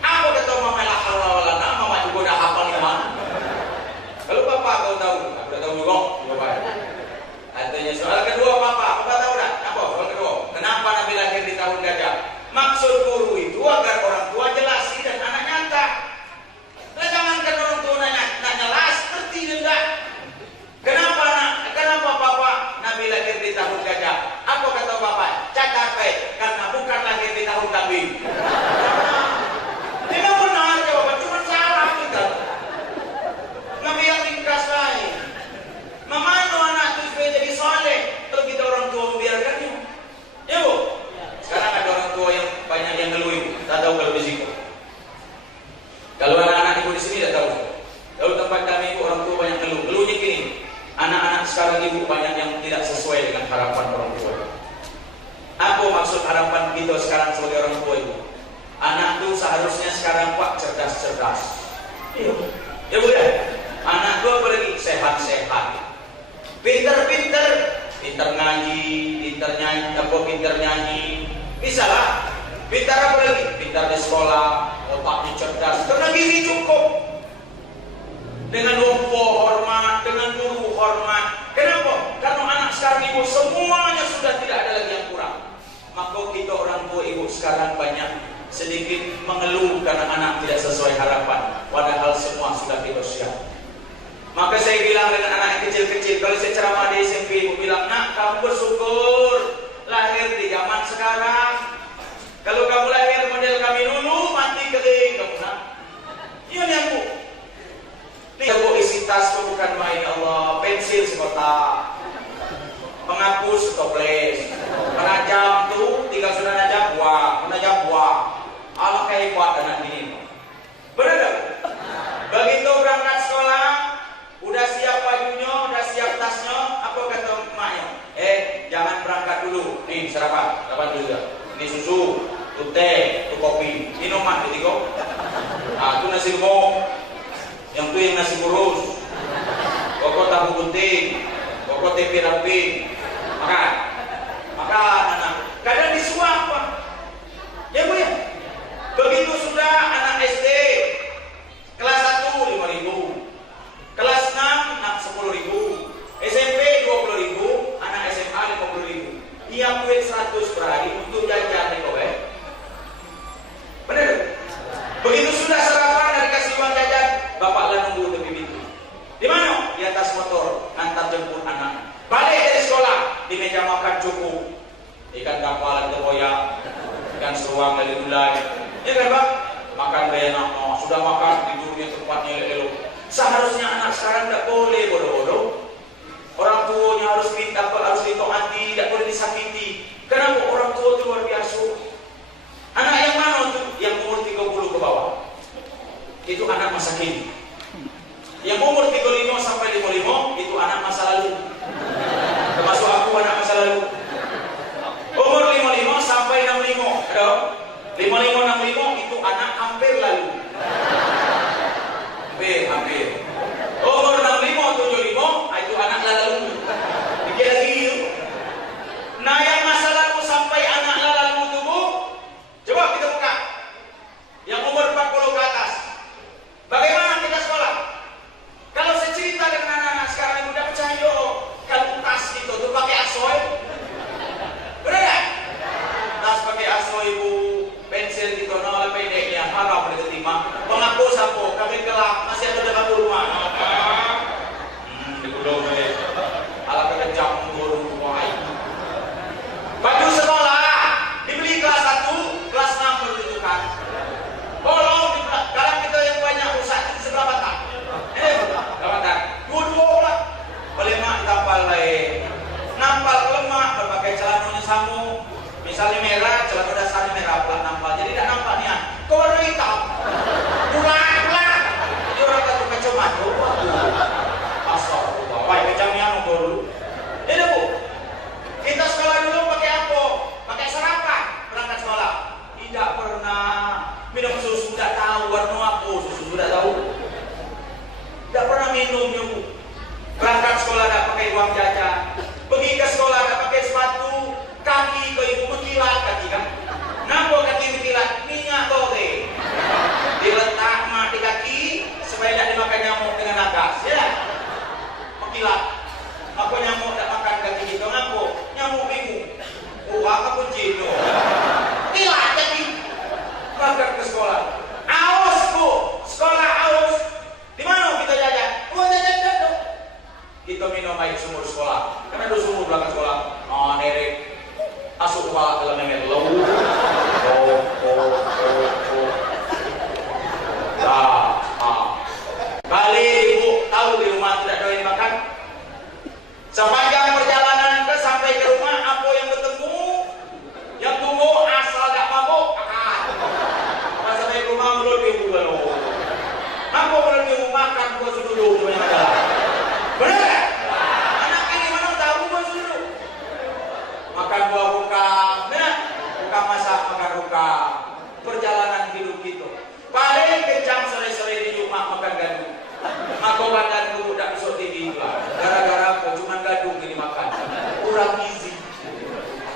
Apa kata mama? La haula wala quwwata, mama juga udah hafal di mana? Kalau papa kau tahu, aku udah tahu juga, bapak. Artinya soal kedua papa tahu dah? Apa soal kedua? Kenapa Nabi lahir di tahun gajah? Maksud guru itu agar orang tua jelas dan anak nyata. Nah, jangankan orang tua nak jelas, ngerti enggak? Kenapa papa Nabi lahir di tahun gajah? Apa kata bapak? Catat baik, karena bukan lahir di tahun kambing. Memang benar jawaban, cuma salah kita. Nabi yang ringkas lain. Mama itu anak itu supaya jadi soleh. Kalau kita orang tua membiarkannya, ya bu. Sekarang ada orang tua yang banyak yang ngeluh ibu, tak tahu kalau di situ. Kalau anak-anak ibu di sini tak tahu. Kalau tempat kami ibu orang tua banyak ngeluh. Ngeluhnya gini, anak-anak sekarang ibu banyak yang tidak sesuai dengan harapan orang tua. Apa maksud harapan kita sekarang sebagai orang tua ibu? Anak itu seharusnya sekarang pak cerdas-cerdas. Iya, ya bu ya. Anak itu apalagi sehat-sehat, pinter-pinter, pinter ngaji, pinter nyanyi, bisa lah. Pintar apa lagi? Pintar di sekolah, otaknya cerdas, karena gizi cukup. Dengan lumpuh hormat, dengan guru hormat. Kenapa? Karena anak sekarang ibu semuanya sudah tidak ada lagi yang kurang. Maka kita orang tua ibu sekarang banyak sedikit mengeluh karena anak tidak sesuai harapan. Padahal semua sudah kita siap. Maka saya bilang dengan anak yang kecil-kecil, kalau saya ceramah di SMP, ibu bilang, nak kamu bersyukur lahir di zaman sekarang. Kalau kamu lahir model kami dulu, mati kering kamu nak. Iya nih bu. Nih bu, isi tas bukan main Allah, pensil sekotak, penghapus toples, penajam tuh tinggal sudah menajam buah. Allah kayak buat anak ini. Benar tak? Begitu berangkat sekolah, udah siap bajunya, udah siap tasnya, apa kata emaknya? Jangan berangkat dulu. Nih sarapan dulu ya. Ini susu, tuh teh, tuh kopi, minuman gitu kok. Tuh nasi gemuk, yang tuh yang nasi kurus, pokok tahu gunting, pokok tempe rapi, makan anak. Kadang disuap pak, ya bu ya. Begitu sudah anak SD, kelas 1 5.000, kelas 6 10.000, SMP 20.000, anak SMA 50.000. Dia duit 100 per hari untuk jajan nih kowe. Benar? Begitu sudah sarapan dan dikasih uang jajan, bapak lah nunggu tepi pintu. Di mana? Di atas motor, antar jemput anak. Balik dari sekolah, di meja makan cukup. Ikan kapal ada boyak, ikan seruang dari ulai. Ya kan pak? makan benak, sudah makan tidurnya tempatnya elok. Seharusnya anak sekarang tidak boleh bodoh-bodoh. Orang tuanya harus minta, harus ditaati, tidak boleh disakiti. Kenapa? Orang tua itu luar biasa. Anak yang mana tuh? Yang umur 30 ke bawah. Itu anak masa kini. Yang umur 35 sampai 55 itu anak masa lalu. Termasuk aku anak masa lalu. Umur 55 sampai 65. Ada? 55 65 itu anak hampir lalu. Hampir. Umur 65 75 itu anak lalu. Dikit lagi itu. Nah, yang masa lalu sampai anak lalu itu Bu, coba kita buka. Yang umur 40 ke atas. Bagaimana kita sekolah? Kalau saya cerita dengan anak-anak sekarang ibu tidak percaya, kalau tas itu tuh pakai asoy. Benar nggak? Tas pakai asoy ibu, pensil gitu, nol pendeknya, harap diketimah. Mengaku sapu, kami gelap, masih ada dekat rumah. Di pulau ini, ala kekejam guru wahai. Baju sekolah dibeli kelas 1, kelas 6 bertujukan. Tolong kalau kita yang banyak rusak itu sebelah batang. Ini sebelah batang. Dua-dua lah. Lemak tampal lain. Nampal lemak berbagai celananya samu. Misalnya merah, celana dasarnya merah pelan nampal. Jadi tidak nampak nih. Kau warna hitam. Pulang. Ini orang kata kacamata. Asal. Wah, kacamnya nunggu dulu. Ini Bu. Kita sekolah dulu pakai apa? Pakai sarapan berangkat sekolah. Tidak pernah minum susu, tidak tahu warna apa susu, tidak tahu. Tidak pernah minumnya Bu. Berangkat sekolah tidak pakai uang jajan. Pergi ke sekolah tidak pakai sepatu. Kaki ke ibu mengkilat kaki kan? Kenapa kaki mengkilat? Minyak goreng. Diletak mak di kaki supaya tidak dimakan nyamuk dengan nagas. Ya, mengkilat. Apa nyamuk tidak makan kaki kita? Kenapa? Nyamuk bingung. Apa kunci itu? Kilat kaki. Berangkat ke sekolah. Aus Bu, sekolah aus. Di mana kita jajan? Jajan dong. Kita minum air sumur sekolah. Karena ada sumur belakang sekolah. Nerek. Masuk kepala dalam memet low. Kali ibu tahu di rumah tidak doain makan. Sepanjang perjalanan ke sampai ke rumah, apa yang bertemu? Yang tunggu asal tak mabuk. Pas sampai ke rumah belum ibu belum. Apa belum ibu makan buat duduk banyak ada. Benar? Anak ini mana tahu buat duduk. Makan buah rukam, benar? Rukam masak makan rukam. Perjalanan hidup gitu. Paling kencang sore-sore di rumah makan gaduh. Maka badan dulu tak bisa tinggi juga. Gara-gara apa? Cuma gaduh ini makan. Kurang gizi.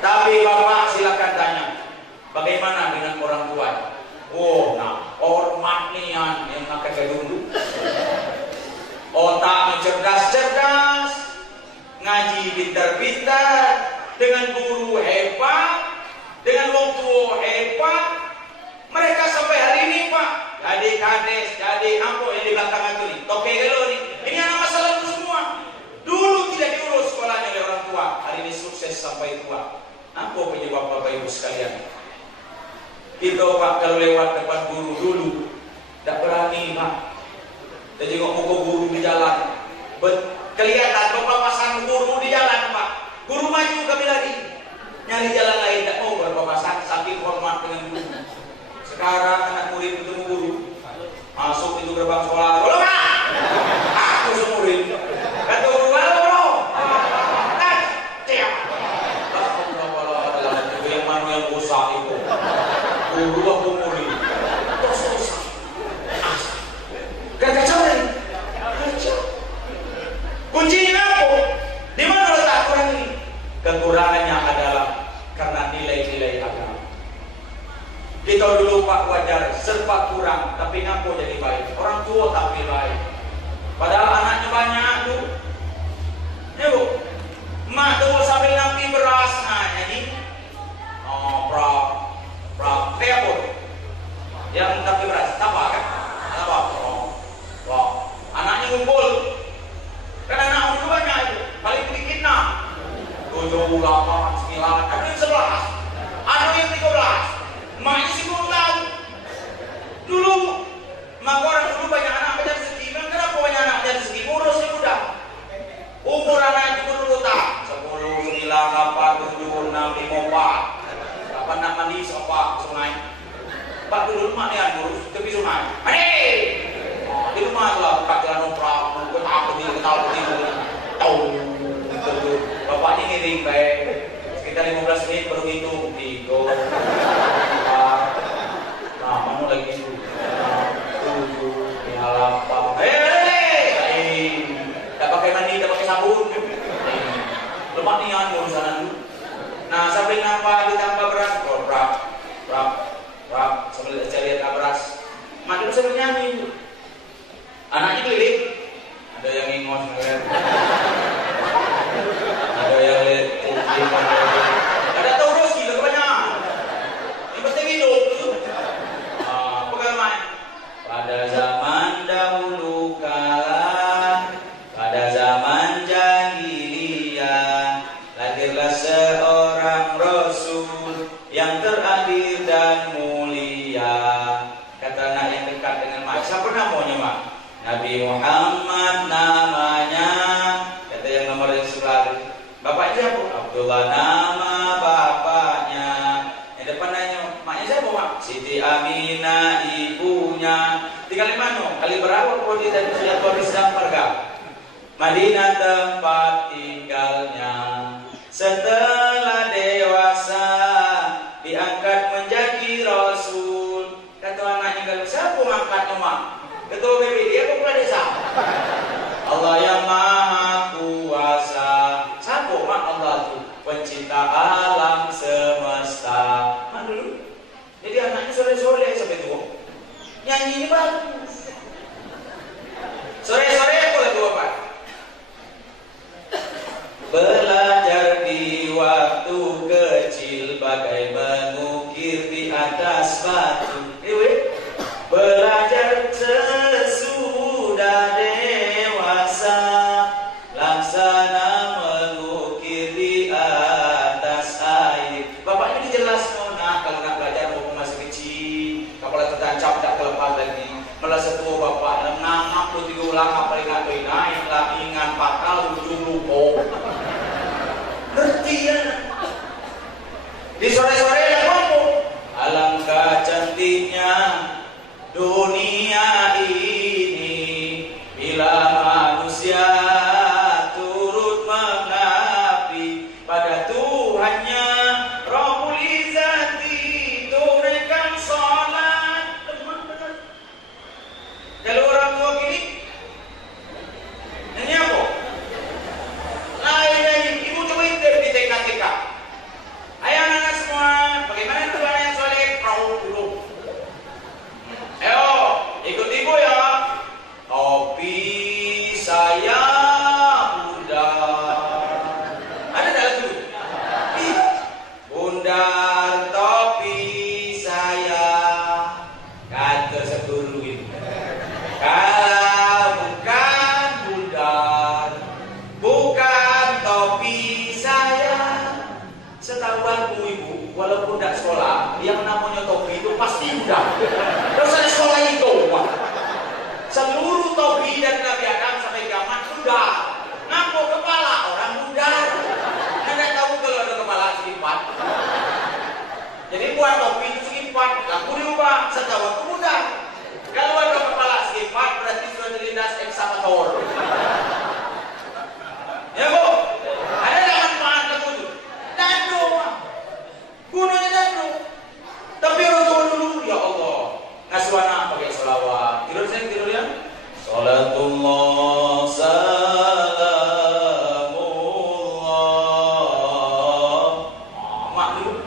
Tapi Bapak silakan tanya, bagaimana dengan orang tua? Oh, nah, hormat nian yang makan gaduh dulu. Otaknya cerdas-cerdas, ngaji pintar-pintar, dengan guru hebat, dengan wong tua hebat. Mereka sampai hari ini Pak, jadi kades, jadi apa yang di belakang itu nih, toke gelo nih. Ini anak masalah itu semua. Dulu tidak diurus sekolahnya oleh orang tua, hari ini sukses sampai tua. Apa penyebab Bapak Ibu sekalian? Kita Pak kalau lewat depan guru dulu, tidak berani Pak. Kita tengok muka guru di jalan, kelihatan berpapasan guru di jalan Pak. Guru maju kami lagi, nyari jalan lain, tidak mau berpapasan, saking hormat dengan guru. Sekarang anak murid bertemu guru, masuk itu gerbang sekolah, boleh Pak? Aku semurid. Kata guru, halo bro. Kan, siap. Itu yang mana yang usah itu? Guru aku murid. Terus usah. Gak kacau nih. Kacau. Kuncinya apa? Di mana letak orang ini? Kekurangannya adalah karena nilai-nilai agama. Kita dulu Pak wajar serba kurang, tapi ngaku jadi baik. Orang tua tapi baik. Padahal anaknya banyak tuh. Ya Bu, mak tuh sambil nampi beras nanya nih. Oh, bro, kayak apa? Yang nampi beras, apa kan? Apa? Oh, anaknya ngumpul. Kan anak orang banyak itu, paling sedikit 6, 7, 8, 9, ada yang 11, ada yang 13. Maknya sih belum tahu. Dulu Maka orang dulu banyak anak jadi rezeki. Kenapa banyak anak jadi rezeki? Ngurus ya udah. Umur anak itu dulu tak 10, 9, 8, 7, 6, 5, 4. Kapan nak mandi sopak sungai? Pak dulu rumah dia ngurus tepi sungai. Mandi. Di rumah tu lah buka jalan oprak, ketawa tahu. Bapaknya ngiring baik. Sekitar 15 menit baru hitung 3, 4. Nah, mana lagi itu? 7, 8. Tak pakai mandi, tak pakai sabun. Lemak nian urusan dulu. Nah, sampai nampak ditambah beras, rap, sambil cari beras. Mak dulu sambil nyanyi. Anaknya keliling, ada yang ingos ngeliat, ada yang lihat TV, ada taurus gila kebanyakan. Ini pasti hidup tu. Bagaimana? Pada zaman dahulu kala, pada zaman jahiliyah, lahirlah seorang Rasul yang terakhir dan mulia. Kata anak yang dekat dengan mak, siapa namanya mak? Nabi Muhammad namanya. Kata yang nomor yang sebelah. Bapaknya siapa? Abdullah nama bapaknya. Yang depan nanya, maknya siapa mak? Siti Aminah ibunya. Tinggal di mana? Kali berapa kau di Sedang Marga? Madinah tempat tinggalnya. Setelah dewasa diangkat menjadi Rasul. Kata anaknya, kalau siapa mengangkatnya mak? Ketua BPD apa kepala desa? Allah yang maha kuasa. Siapa mak Allah itu? Pencipta alam semesta. Mak dulu. Jadi anaknya sore-sore sampai tua. Nyanyi ini bagus. Sore-sore apa lagu apa? Belajar di waktu kecil bagai mengukir di atas batu. Belajar sesudah dewasa, laksana mengukir di atas air. Bapaknya dijelaskan, nah kalau nak belajar mau masih kecil, kepala tertancap tak kelepas lagi. Malah setua bapak nangap tu 3 ulang apa ingat lah ingat pakal ujung lupa. Ngerti ya? Di sore-sore yang ngomong, alangkah cantiknya dunia ini bila manusia turut mengabdi pada Tuhannya. Rabbul Izzati tunaikan salat. Kalau orang tua gini ini apa? Lain ibu coba intip di TK. Ayo anak-anak semua, bagaimana itu anak yang soleh? Perahu dulu. Ayo, ikut ibu ya. Topi saya bundar. Ada tak lagu? Bundar topi saya. Kata sebelum itu. Kalau bukan bundar, bukan topi saya. Setahu aku ibu, walaupun tidak sekolah, yang namanya topi itu pasti bundar. Terus ada sekolah itu, Pak. Seluruh topi dari Nabi Adam sampai kiamat bundar. Ngaku kepala orang bundar. Anda tahu kalau ada kepala segi 4. Jadi buat topi itu segi 4, aku diubah setahu aku bundar. Kalau ada kepala segi 4 berarti sudah dilindas eksavator. Ya Bu, ada tak manfaat kamu itu? Dadu, gunanya dadu. Tapi Rasul dulu, ya Allah, ngasih anak pakai selawat. Tidur ya. Salatullah salamullah. Mak dulu.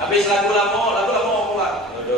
Habis lagu lama pula. Do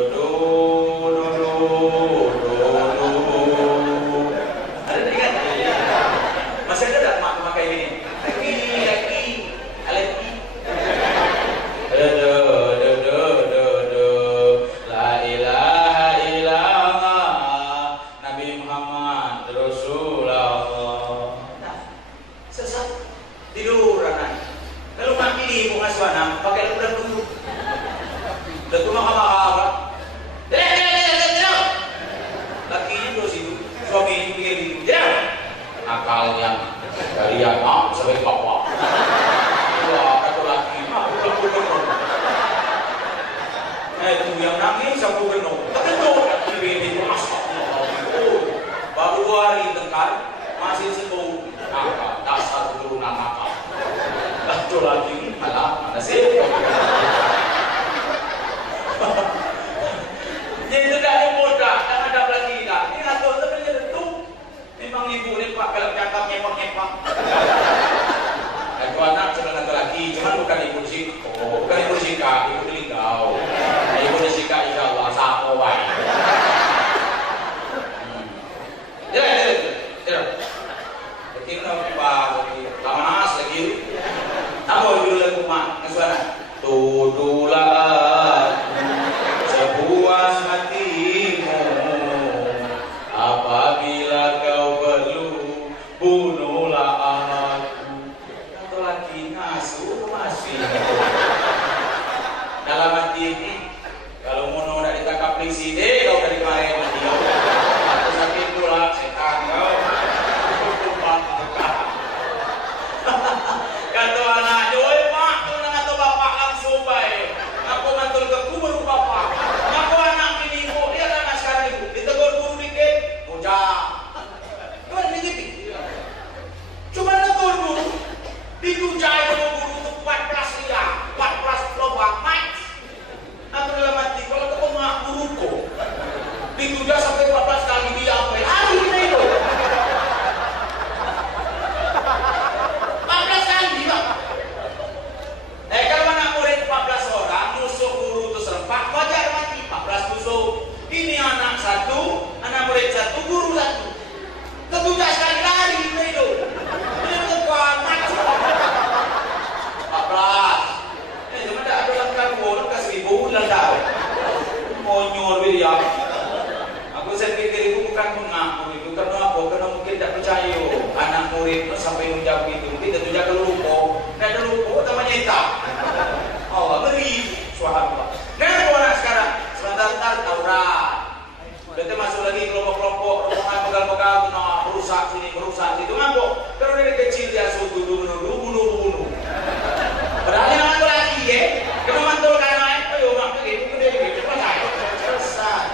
puas hatimu apabila kau perlu bunuhlah aku. Atau lagi ngasuh masih dalam hati ini. Kalau mau nak ditangkap polisi deh kau dari kemarin dia. Aku sakit pula setan kau. Kata anak, "Oi mak, tu nak atau bapak langsung baik. Aku mantul ke kubur bapak. Aku anak ini ibu, dia anak sekarang ibu. Ditegur guru dikit, ucap. Kan begitu. Cuma tegur guru. Ditujai sama guru tu 14 dia, 14 lubang max. Aku dalam hati kalau kau mak guruku. Ditujai sampai 14 kali dia sampai hari ini itu. Kalau anak murid 14 orang, musuh guru itu serempak, wajar mati 14 musuh. Ini anak satu, anak murid satu, guru satu. Ketujuh sekali lari itu. Ini bukan mati. 14. Cuma tak ada yang karbon, ke 1000 ledak. Monyor dia. Aku saya pikir itu bukan mengaku itu karena apa? Karena mungkin tak percaya. Anak murid itu sampai menjawab itu, mungkin tentu jaga lupa. Tidak lupa, namanya hitam. Allah beri suara. Kenapa anak sekarang? Sebentar Taurat. Berarti masuk lagi kelompok-kelompok, rombongan pegal-pegal, merusak sini, merusak situ. Ngapa? Karena dari kecil dia suruh bunuh. Padahal yang mantul lagi ya. Kalau mantul kan main, ayo mak begitu, gede, cepat ayo. Selesai.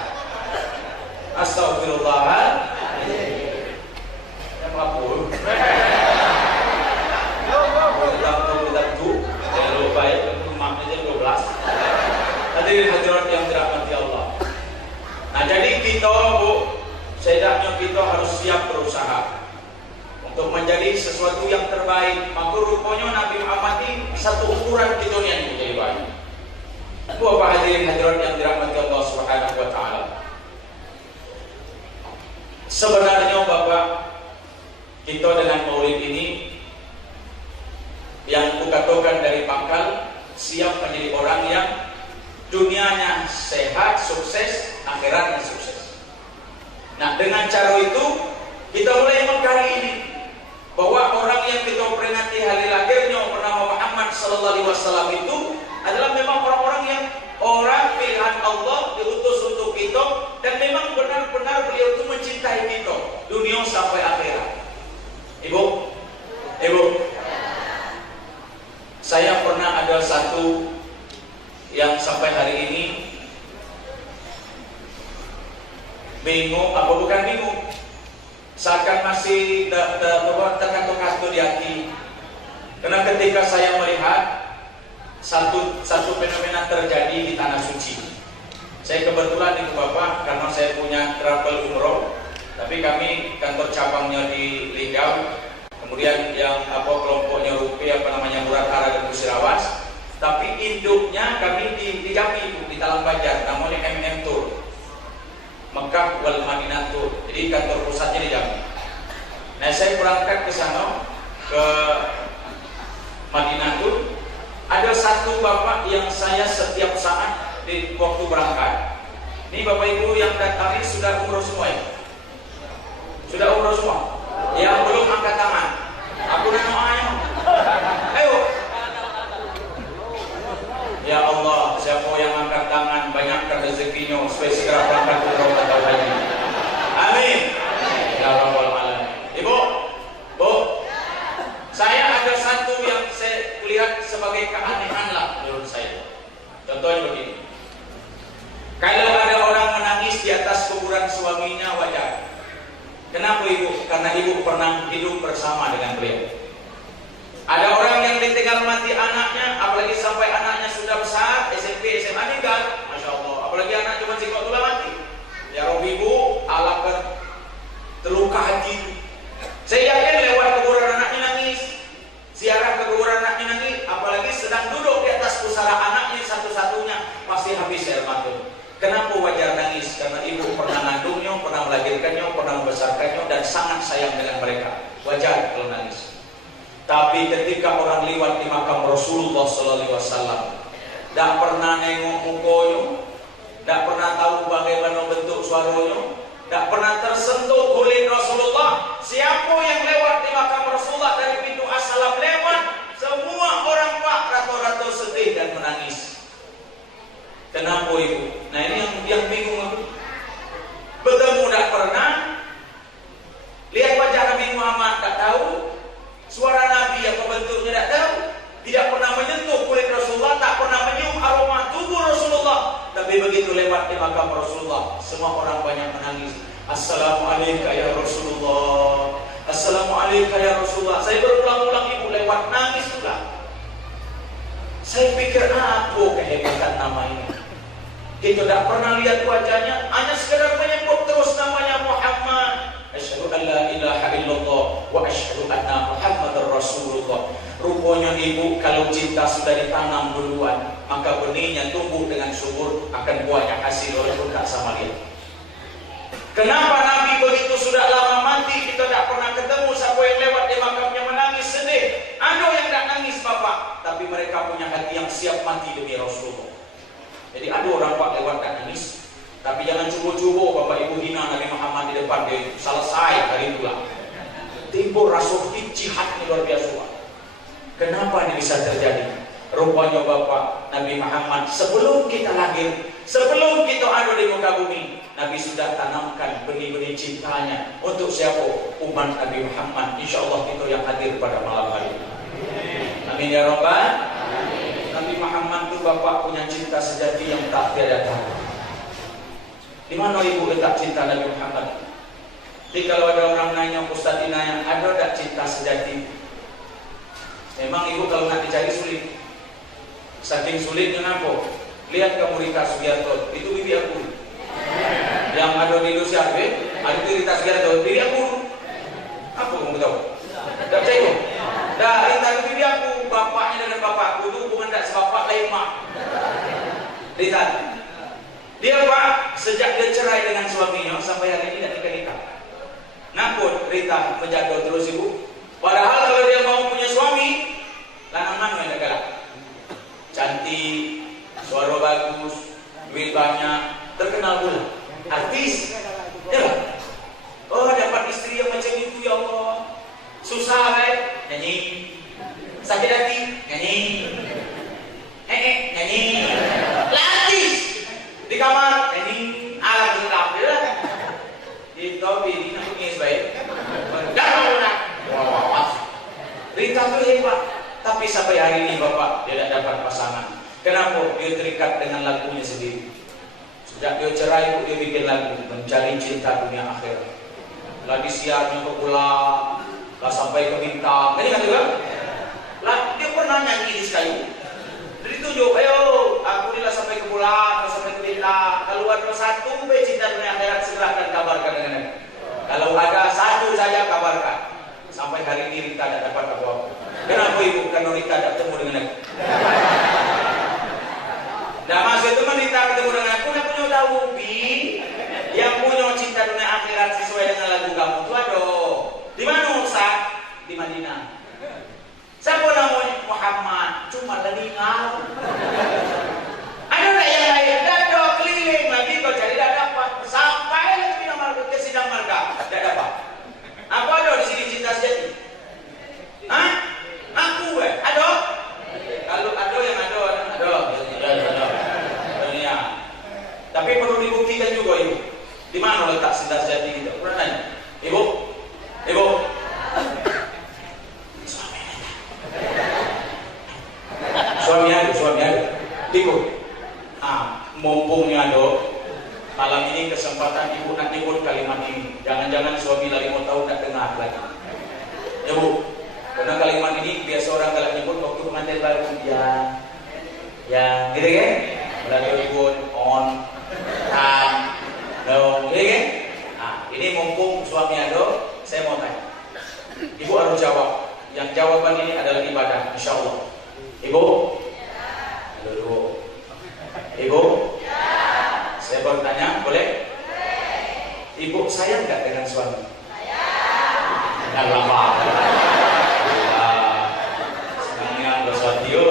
Astagfirullahaladzim. Yang lapor. Jangan lupa ya, maknanya 12. Hadirin hadirat yang dirahmati Allah. Nah jadi kita setidaknya kita harus siap berusaha untuk menjadi sesuatu yang terbaik. Maka rupanya Nabi Muhammad ini satu ukuran kita yang menjadi baik. Apa hadirin hadirat yang dirahmati Allah Subhanahu wa taala. Sebenarnya Bapak, kita dengan maulid ini yang kukatakan dari pangkal siap menjadi orang yang dunianya sehat, sukses, akhiratnya sukses. Nah dengan cara itu kita mulai mengkali ini bahwa orang yang kita peringati hari lahirnya bernama Muhammad sallallahu alaihi wasallam itu adalah memang orang-orang yang orang pilihan Allah diutus untuk kita dan memang benar-benar beliau itu mencintai kita dunia sampai akhirat. Ibu, saya pernah ada satu yang sampai hari ini bingung, apa bukan bingung, seakan masih terkatung-katung di hati. Karena ketika saya melihat satu fenomena terjadi di tanah suci. Saya kebetulan itu Bapak, karena saya punya travel umroh, tapi kami kantor cabangnya di Ligau, kemudian yang kelompoknya Rupiah Muratara dan Musirawas, tapi induknya kami di Jambi itu, di Talang Banjar, namanya MM Tour, Mekah wal Madinah Tour. Jadi kantor pusatnya di Jambi. Nah saya berangkat ke sana, ke Madinah Tour. Ada satu bapak yang saya setiap saat di waktu berangkat. Ini bapak ibu yang datang ini sudah umroh semua ya? Sudah umroh semua? Yang belum angkat tangan. Aku nanya ayam. Ayo. Ya Allah, siapa yang angkat tangan banyakkan rezekinya supaya segera berangkat umroh atau haji. Amin. Ya Rabbal alamin. Ibu, Bu, saya ada satu yang saya lihat sebagai keanehan lah menurut saya. Contohnya begini. Kalau ada orang menangis di atas kuburan suaminya wajar. Kenapa ibu? Karena ibu pernah hidup bersama dengan beliau. Ada orang yang ditinggal mati anaknya, apalagi sampai anaknya sudah besar, SMP, SMA meninggal, Masya Allah. Apalagi anak cuma sikotula mati. Ya Rabbi ibu, Allah terluka hati. Saya yakin lewat kuburan anaknya nangis, ziarah ke kuburan anaknya nangis, apalagi sedang duduk di atas pusara anaknya satu-satunya, pasti habis air mata. Kenapa wajar nangis? Karena ibu pernah mengandungnya, pernah melahirkannya, pernah membesarkannya, dan sangat sayang dengan mereka. Wajar kalau nangis. Tapi ketika orang lewat di makam Rasulullah SAW, tidak pernah nengok mukanya, tidak pernah tahu bagaimana bentuk suaranya, tidak pernah tersentuh oleh Rasulullah. Siapa yang lewat di makam Rasulullah dari pintu as-salam lewat, semua orang Pak rata-rata sedih dan menangis. Kenapa ibu? Nah ini yang bingung aku. Bertemu tidak pernah, lihat wajah Nabi Muhammad tak tahu, suara Nabi apa bentuknya tak tahu, tidak pernah menyentuh kulit Rasulullah, tak pernah menyium aroma tubuh Rasulullah. Tapi begitu lewat di makam Rasulullah, semua orang banyak menangis. Assalamualaikum ya Rasulullah, Assalamualaikum ya Rasulullah. Saya berulang-ulang ibu lewat nangis pula. Saya pikir apa kehebatan nama ini. Kita tidak pernah lihat wajahnya, hanya sekedar menyebut terus namanya Muhammad. Asyhadu an la ilaha illallah wa asyhadu anna Muhammadar Rasulullah. Rupanya ibu kalau cinta sudah ditanam duluan, maka benihnya tumbuh dengan subur, akan banyak hasil walaupun tak sama lihat. Kenapa Nabi begitu sudah lama mati kita tidak pernah ketemu siapa yang lewat di makamnya menangis sedih? Ada yang tidak nangis bapak, tapi mereka punya hati yang siap mati demi Rasulullah. Jadi ada orang Pak lewat dan nangis, tapi jangan cubo-cubo Bapak Ibu hina Nabi Muhammad di depan dia. Selesai hari itulah. Timbul rasa jihad ini luar biasa. Kenapa ini bisa terjadi? Rupanya Bapak Nabi Muhammad sebelum kita lahir, sebelum kita ada di muka bumi, Nabi sudah tanamkan benih-benih cintanya untuk siapa? Umat Nabi Muhammad. Insya Allah kita yang hadir pada malam hari ini. Amin ya Rabbal. Nabi Muhammad itu Bapak punya cinta sejati yang tak tiada tara. Di mana ibu letak cinta Nabi Muhammad? Jadi kalau ada orang nanya, Ustaz nanya, ada tak cinta sejati? Memang ibu kalau nak dicari sulit. Saking sulitnya apa? Lihat kamu Rita Sugiarto, itu bibi aku. Yang ada di Indonesia, ada itu Rita Sugiarto, bibi aku. Apa kamu tahu? Tak percaya? Dah, Rita itu bibi aku. Bapaknya dengan bapakku itu hubungan tak sebapak lain mak. Rita, dia Pak sejak dia cerai dengan suaminya sampai hari ini tidak nikah. Ngapun Rita menjaga terus ibu. Padahal kalau dia mau punya suami, lanang mana yang galak? Cantik, suara bagus, duit banyak, terkenal pula, artis. Ya. Oh dapat istri yang macam itu ya Allah. Susah kan? Nyanyi. Sakit hati, nyanyi. Nyanyi. Laris di kamar, nyanyi. Alat lengkap dia. Itu bini nak punya sebaik. Dah nak. Wah. Rita tu hebat. Tapi sampai hari ini Bapak dia tidak dapat pasangan. Kenapa? Dia terikat dengan lagunya sendiri. Sejak dia cerai dia bikin lagu mencari cinta dunia akhirat. Lagi siarnya ke pulang, lah sampai ke bintang. Kan kan juga? Lah dia pernah nyanyi di Sekayu. Jadi tunjuk, ayo aku dilah sampai ke bulan, sampai ke bintang. Kalau ada satu cinta dunia akhirat segera akan kabarkan dengan aku. Kalau ada satu saja kabarkan. Sampai hari ini Rita tidak dapat apa-apa. Kenapa ibu? Karena Rita tidak ketemu dengan aku. Nah maksud teman Rita ketemu dengan aku, nak punya tahu bi yang punya cinta dunia akhirat sesuai dengan lagu kamu itu ada. Di mana Ustaz? Di Madinah. Siapa namanya? Muhammad. Cuma leningal. Ada tak yang lain? Tidak ada, keliling lagi kau cari tidak dapat. Sampai lagi ke sidang marga tidak dapat. Apa ada di sini cinta sejati? Hah? Aku ada? Kalau ada yang ada. Dunia. Tapi perlu dibuktikan juga ibu. Di mana letak cinta sejati kita? Pernah tanya? Ibu? Suami ada. Ibu. Mumpungnya ada. Malam ini kesempatan ibu nak nyebut kalimat ini. Jangan-jangan suami lagi mau tahu tak dengar lagi. Ya bu, karena kalimat ini biasa orang kalau nyebut waktu pengantin baru ya, gitu kan? Lagi nyebut on, no, gitu kan? Nah, ini mumpung suami ada, saya mau tanya. Ibu harus jawab. Yang jawaban ini adalah ibadah, insya Allah. Ibu, Ibu. Saya bertanya, boleh? Ibu sayang nggak dengan suami? Sayang. Nggak lama. Senangnya bersuatu.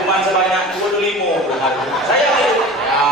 Cuma sebanyak 25. Sayang ibu. Ya.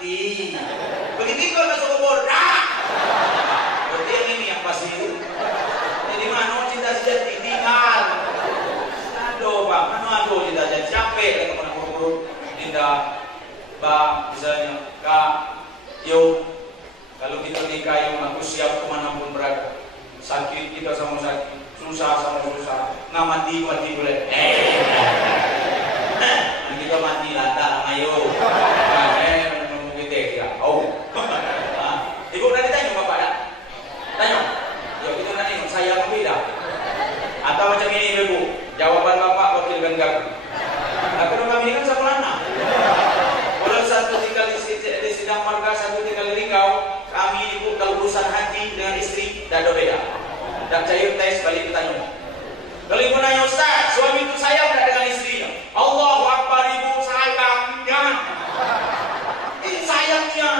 mati. Begitu ikut masuk kubur, dah. Berarti yang ini yang pasti. Jadi mana cinta sejati tinggal. Aduh bang, mana aduh cinta sejati capek kata mana kubur. Cinta, bang, misalnya, kak, yuk. Kalau kita nikah, yuk aku siap kemanapun berada. Sakit kita sama sakit, susah sama susah. Nggak mati boleh. Kita mati lata, ayo. Menunggu kita ya. Oh. Ibu nanti tanya bapak dah. Tanya. Ya kita nanti saya beda. Atau macam ini ibu. Jawaban bapak wakil ganggar. Tapi kami ini kan sama anak. Walau satu tinggal di sidang marga, satu tinggal di Rikau, kami ibu kalau urusan hati dengan istri dah beda. Dan cair tes balik bertanya. Kalau ibu nanya Ustaz, suami itu sayang tak dengan istrinya? Allahu Akbar, ibu sayangnya. Ini sayangnya.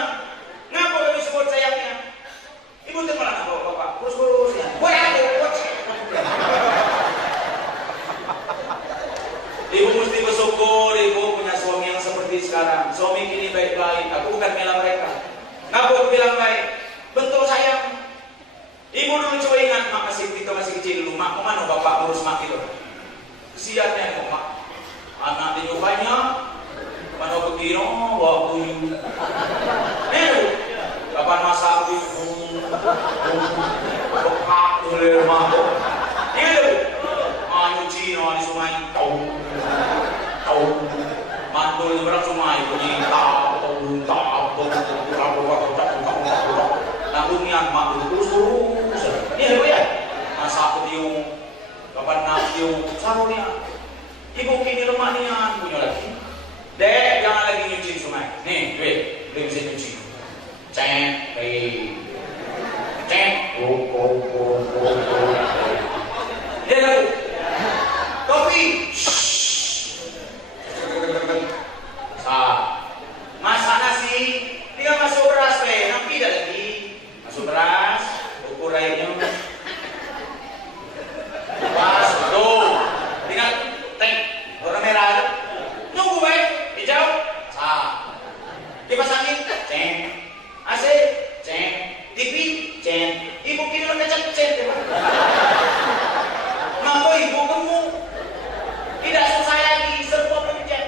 Ngapa kami sebut sayangnya? Ibu teman anak bapak, kurus ya. Ibu mesti bersyukur, ibu punya suami yang seperti sekarang. Suami kini baik-baik. Aku bukan bela mereka. Ngapa aku bilang baik? Bentuk sayang. Ibu dulu coba ingat, mak kita masih kecil dulu. Mak kemana bapak ngurus mak itu? Kesiannya mak. Anak dia banyak. Mana pergi bawa tuyul. Kapan masak bekak oleh mak. Nyuci di sungai tahu. Mantul berang sungai bunyi tahu. Nanggungian mak terus. Ini ibu ya, masak tiung, kapan nak tiung, sarunya. Ibu kini lemah nian punya lagi. Dek, jangan lagi nyuci sungai. Nih, duit, belum bisa nyuci. Cek, cek. Dia lalu. Kopi. Masak nasi, tinggal masuk beras nanti dah lagi. Masuk beras, ukur airnya. Pas, tuh. Tinggal teng, warna merah. Nunggu baik, hijau. Kipas angin, ceng. AC, ceng. TV, ceng. Ibu kini lo kecap ceng. Ngapa ibu kamu tidak susah lagi serba pencet?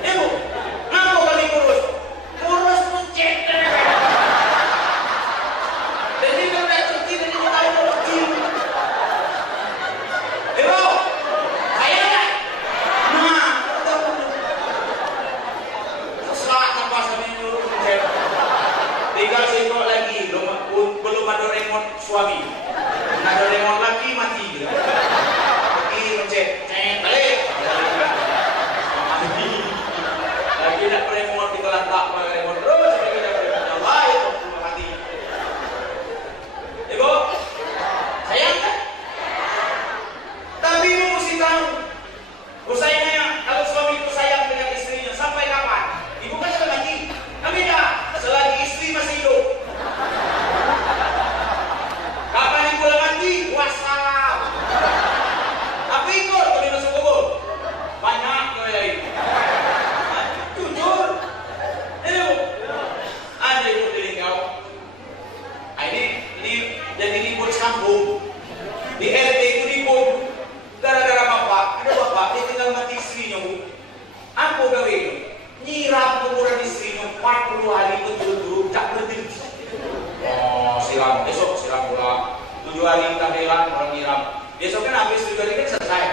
Ibu, ngapa kami kurus? Kurus pencet. Jadi kalau dah cuci dari tahu cuci. Ibu, saya tak. Nah, tahu. Sesak nafas kami nyuruh pencet. Tinggal singkok lagi, belum ada remote suami. Ada remote lagi mati. Lagi pencet, balik. Lagi nak remote dikelantak pakai remote terus lagi nak remote baik mati. Ibu, sayang tak? Tapi ibu mesti tahu. Usahanya kalau suami itu sayang dengan istrinya sampai kapan? Ibu kan sudah mati. Tapi dah, selagi istri masih hidup. Kapan ibu mati? Wassalam. Tapi ikut kami masuk kubur. Banyak yang lain. Jujur. Ini bu. Ada ibu di Rikau. Ini jadi ribut sambung. Di RT itu ribut. Gara-gara bapak. Ada bapak, dia tinggal mati istrinya bu. Apa gawe? Nyiram kuburan istrinya 40 hari betul-betul tak berhenti. Oh, siram. Besok siram pula. 7 hari tahlilan orang nyiram. Besok kan habis 7 hari kan selesai.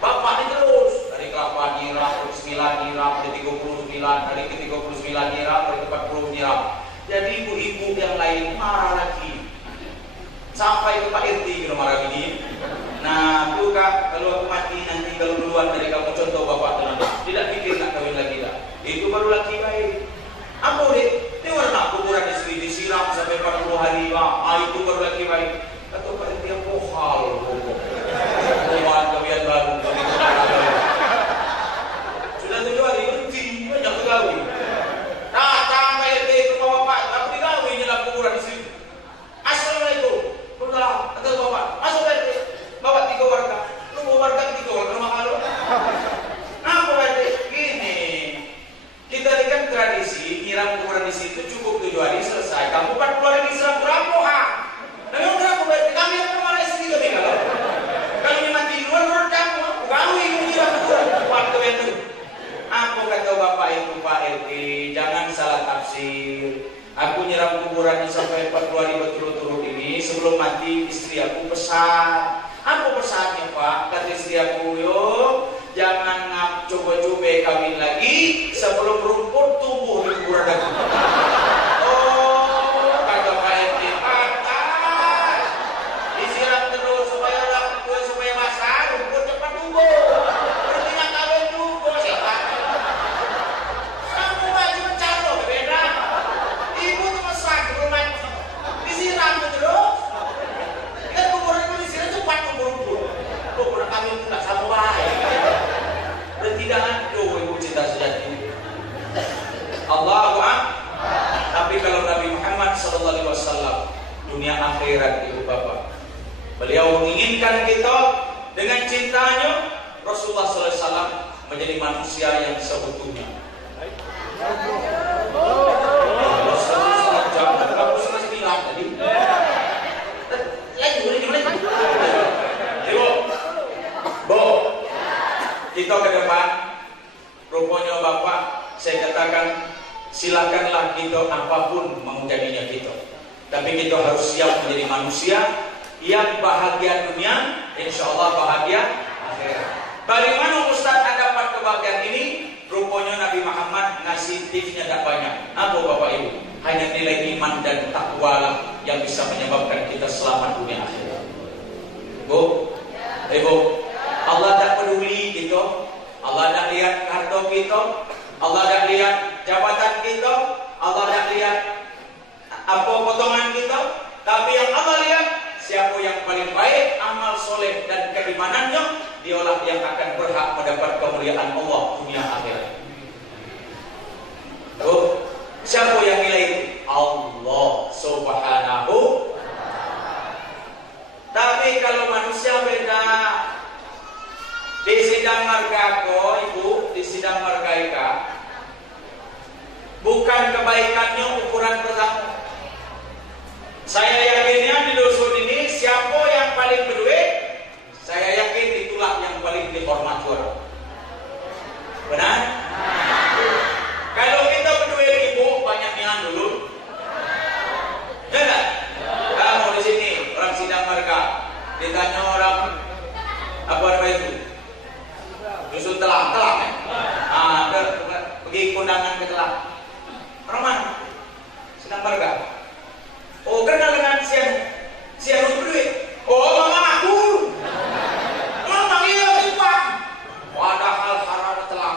Bapak ini terus dari kelapa nyiram, dari 9 nyiram, dari 39, dari ke 39 nyiram, dari ke 40 nyiram. Jadi ibu-ibu yang lain marah lagi. Sampai ke Pak RT gitu marah gini. Nah, tuh kak, kalau aku mati nanti kalau duluan dari kamu contoh bapak tenang. Tidak pikir nak kawin lagi dah. Itu baru laki baik. Apa deh? Ini warna kuburan istri disiram sampai 40 hari pak. Itu baru laki baik. Atau Pak RT yang pohal. Kuburan kawian baru. Sudah 7 hari berhenti. Banyak kegawin. Datang Pak RT ke bapak. Aku digawin dalam kuburan istri. Assalamualaikum. Pulang. Atau bapak. Masuk Pak RT. Bawa 3 warga. Lu bawa warga 3 warga rumah kalau. Apa Pak RT? Gini. Kita di situ cukup 7 hari selesai. Kamu 40 hari di Islam berapa ha? Nah, yang berapa berarti kami yang kemarin istri kami kalau ni mati di luar menurut kamu, kamu yang mengira waktu itu. Apa kata bapak itu Pak RT? Jangan salah tafsir. Aku nyiram kuburannya sampai 40 hari berturut-turut ini. Sebelum mati istri aku pesan. Apa pesannya Pak? Kata istri aku, yo jangan coba-coba kawin lagi sebelum rumput tumbuh di kuburan aku. Oh, kata Pak RT, patah. Disiram terus supaya basah, rumput cepat tumbuh. Berarti nak kawin dulu, siapa? Kamu baju mencaro, beda. Ibu tuh masak sebelum mati. Disiram terus. Kan kuburan itu disiram cepat tumbuh rumput. Kok pernah kawin itu tak sama baik. Dan tidak ada ibu cinta sejati. Allahu Akbar. Tapi kalau Nabi Muhammad SAW, dunia akhirat ibu bapak, beliau menginginkan kita dengan cintanya Rasulullah SAW menjadi manusia yang seutuhnya. Kita ke depan, rupanya Bapak, saya katakan silakanlah kita apapun mau jadinya kita. Tapi kita harus siap menjadi manusia yang bahagia dunia, insya Allah bahagia akhirat. Bagaimana Ustaz dapat kebahagiaan ini? Rupanya Nabi Muhammad ngasih tipsnya tak banyak. Apa Bapak Ibu? Hanya nilai iman dan takwa lah yang bisa menyebabkan kita selamat dunia akhirat. Bu, Ibu, Allah tak peduli gitu. Allah tak lihat harta kita. Allah tak lihat jabatan kita. Allah tak lihat apa potongan kita. Tapi yang Allah lihat, siapa yang paling baik amal soleh dan keimanannya, dialah yang akan berhak mendapat kemuliaan Allah dunia akhirat. Tuh, siapa yang nilai itu? Allah Subhanahu. Tapi kalau manusia beda. Di sidang marga ko, ibu, di sidang marga ika, bukan kebaikannya ukuran pertama. Saya yakinnya di dusun ini siapa yang paling berduit, saya yakin itulah yang paling dihormat orang. Benar? Kalau kita berduit ibu, banyaknya dulu. Jangan? Kamu di sini orang sidang marga, ditanya orang apa nama itu? Dusun telang ya? Pergi kondangan ke telang. Orang mana? Sedang marga. Oh, kenal dengan sian berduit. Oh, mama aku. Mama iya timpang. Padahal haram telang.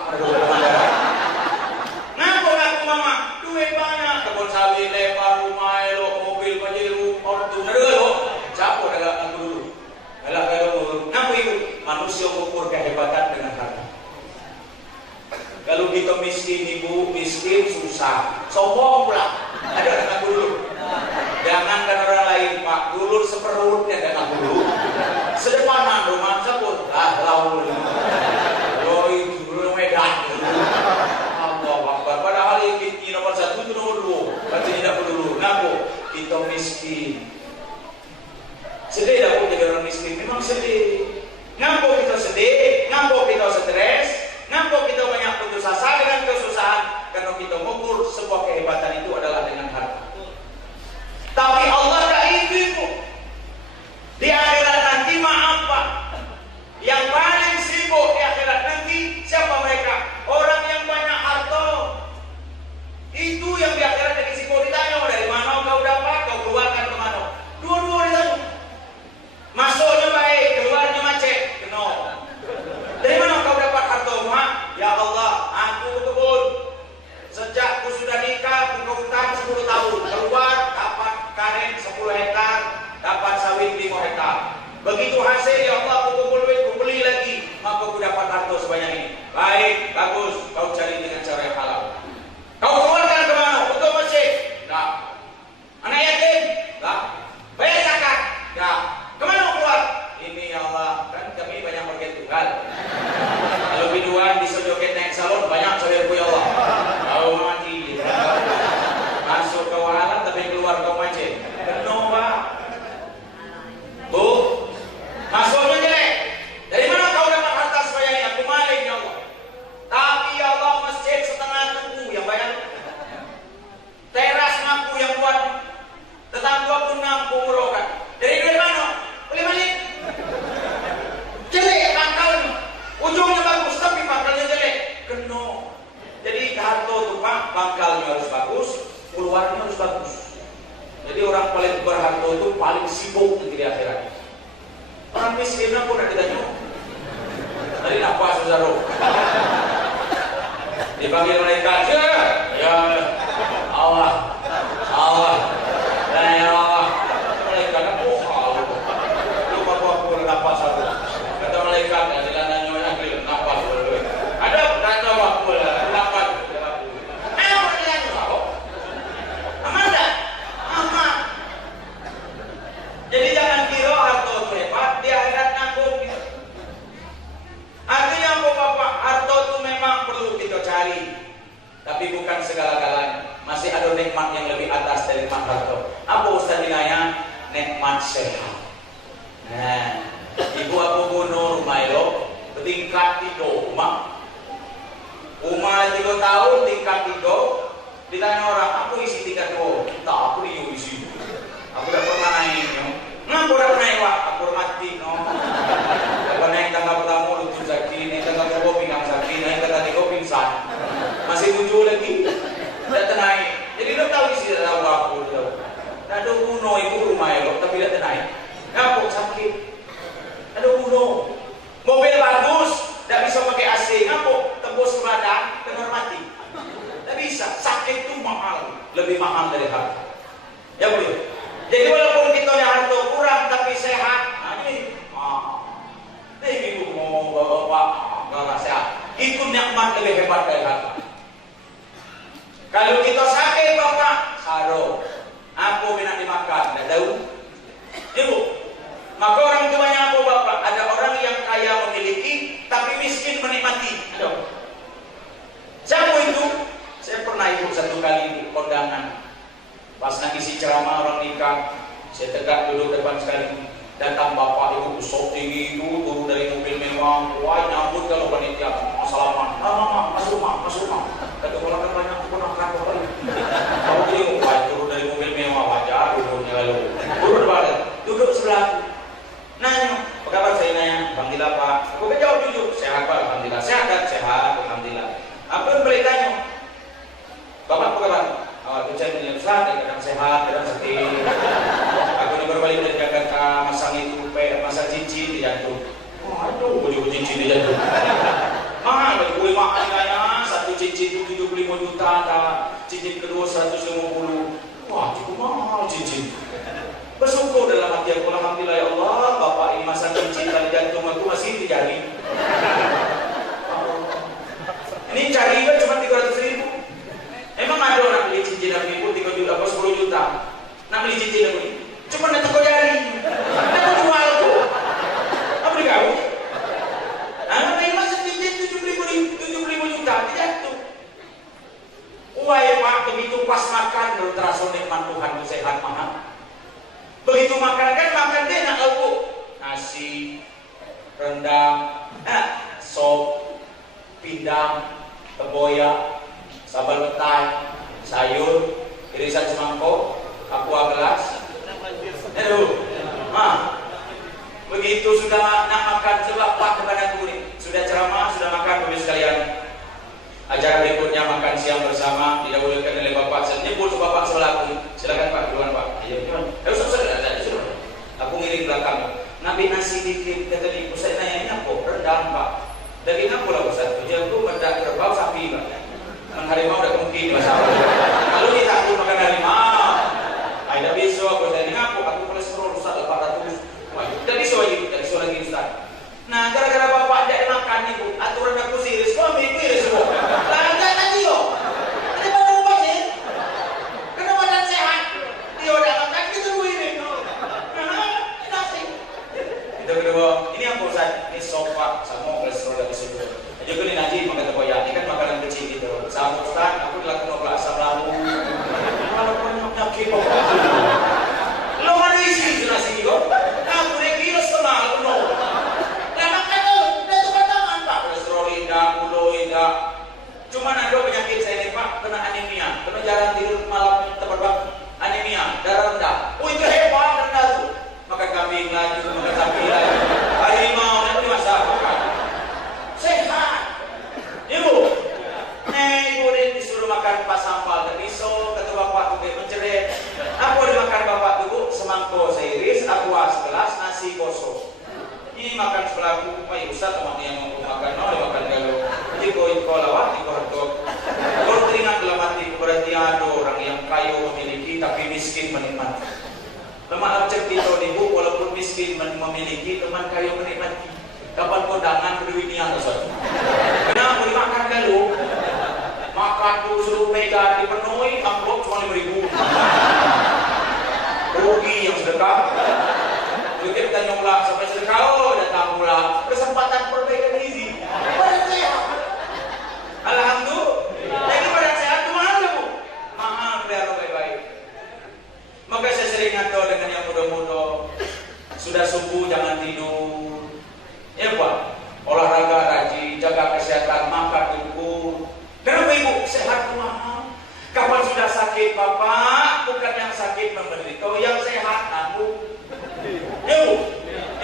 Ngapa ngaku mama? Duit banyak. Kebun sawit lebar, rumah elok, mobil pajero, ortu. Ada lo? Siapa dah ngaku dulu? Alah kalau ngapa itu? Manusia mengukur kehebatan dengan harta. Kalau kita miskin ibu, miskin susah, sombong pula. Ada dengan dulu. Jangan kan orang lain Pak, dulur seperutnya dengan dulu. Sedepanan rumah sebut, laul. Oh itu dulu Medan. Allah Akbar. Padahal ini nomor 1 itu nomor 2. Berarti tidak perlu. Ngaku kita miskin. Sedih dah pun jadi orang miskin. Memang sedih. Ngaku kita sedih, ngaku kita stres, ngaku kita banyak putus asa dengan kesusahan, karena kita mengukur sebuah kehebatan itu adalah dengan harta. Tapi Allah tak itu. Di akhirat nanti apa? Yang paling sibuk di akhirat nanti siapa mereka? Orang yang banyak harta. Itu yang di akhirat jadi sibuk. Ditanya dari mana kau dapat, kau keluarkan ke mana? Dua-dua ditanya. Masuknya baik, keluarnya macet. Kenal. Dari mana kau dapat harta? Ya Allah, aku berkebun. Sejak aku sudah nikah, aku bagus-bagus. Jadi orang paling berharta itu paling sibuk nanti di akhirat. Orang miskin pun ada ditanya. Tadi apa saudara? Dipanggil malaikat, ya Allah, ya Allah. Malaikat aku lupa aku kenapa satu. Kata malaikat, jangan nanya lagi kenapa dulu. Ada kata aku kenapa? Jadi jangan kira harta itu hebat, di akhirat nanggung. Artinya apa Bapak? Harta itu memang perlu kita cari, tapi bukan segala-galanya. Masih ada nikmat yang lebih atas dari nikmat harta. Apa Ustaz nilainya? Nikmat sehat. Nah, ibu aku bunuh rumah itu tingkat 3 rumah. Rumah 3 tahun tingkat 3. Ditanya orang, aku isi tingkat 2. Tak, aku isi. Aku udah pernah naik, no? Aku udah pernah naik, Pak. Aku mati, no? Aku naik tangga pertama, lutut sakit. Naik tangga kedua, pinggang sakit. Naik tangga 3, pingsan. Masih 7 lagi. Tidak naik. Jadi lo tahu isi dalam aku. Ada kuno ibu rumah ya, tapi tidak naik. Ngapuk sakit. Ada kuno. Mobil bagus, tidak bisa pakai AC. Ngapuk tembus badan, dengar mati. Tidak bisa. Sakit itu mahal, lebih mahal dari harta. Ya boleh. Jadi walaupun kita punya harta kurang tapi sehat, nah ini ibu mau bapak nggak sehat, itu nikmat lebih hebat dari harta. Kalau kita sakit bapak, saro, aku minat dimakan, tidak tahu, ibu. Maka orang tuanya aku bapak, ada orang yang kaya memiliki tapi miskin menikmati. Ada. Siapa itu? Saya pernah ikut 1 kali kondangan. Pas nak isi ceramah orang nikah, saya tegak duduk depan sekali. Datang bapak itu besok tinggi itu, turun dari mobil mewah, wah nyambut kalau panitia, assalamualaikum, masuk rumah. Kata orang kan banyak keponakan bapak ini. Kamu bingung, wah turun dari mobil mewah, wajar duduknya lalu. Turun balik, duduk sebelah. Nanya, apa kabar? Saya nanya, alhamdulillah Pak. Aku jawab jujur, sehat Pak, alhamdulillah. Sehat, alhamdulillah. Apa yang boleh tanya? Bapak apa kabar? Aku cek dengan Ustaz, kadang sehat, kadang sakit. Aku ini baru balik dari Jakarta, masang itu, masang cincin di jantung. Aduh, baju cincin di jantung. Mahal, baju mahal nilainya. 1 cincin itu 75 juta, cincin kedua 150. Wah, cukup mahal cincin. Bersyukur dalam hati aku, alhamdulillah ya Allah, Bapak ini masang cincin di jantung aku masih di jari. Ini cari kan cuma 300.000. Emang ada orang beli cincin aku ibu 3 juta, 10 juta. Nak beli cincin aku ini, cuma nak toko jari. Aku jual tu. Apa dia kau? Ini masuk cincin 75 juta, tidak tu. Wah Pak, begitu pas makan, baru terasa nikmat Tuhan itu sehat mahal. Begitu makan kan makan dia nak lauk, nasi, rendang, sop, pindang, tempoyak, sambal petai, sayur, irisan semangkuk, aqua gelas. Begitu sudah nak makan, sebab Pak depan aku ini sudah ceramah, sudah makan Bapak sekalian. Acara berikutnya makan siang bersama, tidak boleh oleh Bapak. Saya nyebut Bapak selaku. Silakan Pak, duluan Pak. Iya, duluan. Sudah. Aku ngiring belakang. Nabi nasi dikit, kata di Ustaz nanya ini apa? Rendang Pak. Daging apa lah Ustaz? Jago, mendak kerbau, sapi Pak. Harimau udah kemungkinan masalah. Kalau kita menikmati. Maaf cek itu ibu, walaupun miskin memiliki teman kaya menikmati. Kapan kondangan berduit niat Ustaz? Kenapa dimakan dulu? Makan tuh suruh meja dipenuhi, amplop cuma 5.000. Rugi yang sedekah. Begitu kita nyolak sampai sedekah, oh datang pula kesempatan perbaikan diri. Badan sehat. Alhamdulillah. Lagi badan sehat tuh mahal bu. Mahal pelihara baik-baik. Maka saya sering ngatur dengan yang muda-muda. Sudah subuh jangan tidur. Ya Pak, olahraga rajin, jaga kesehatan, makan ukur. Kenapa ibu? Sehat tuh mahal. Kapan sudah sakit bapak, bukan yang sakit menderita, yang sehat aku. Ya bu,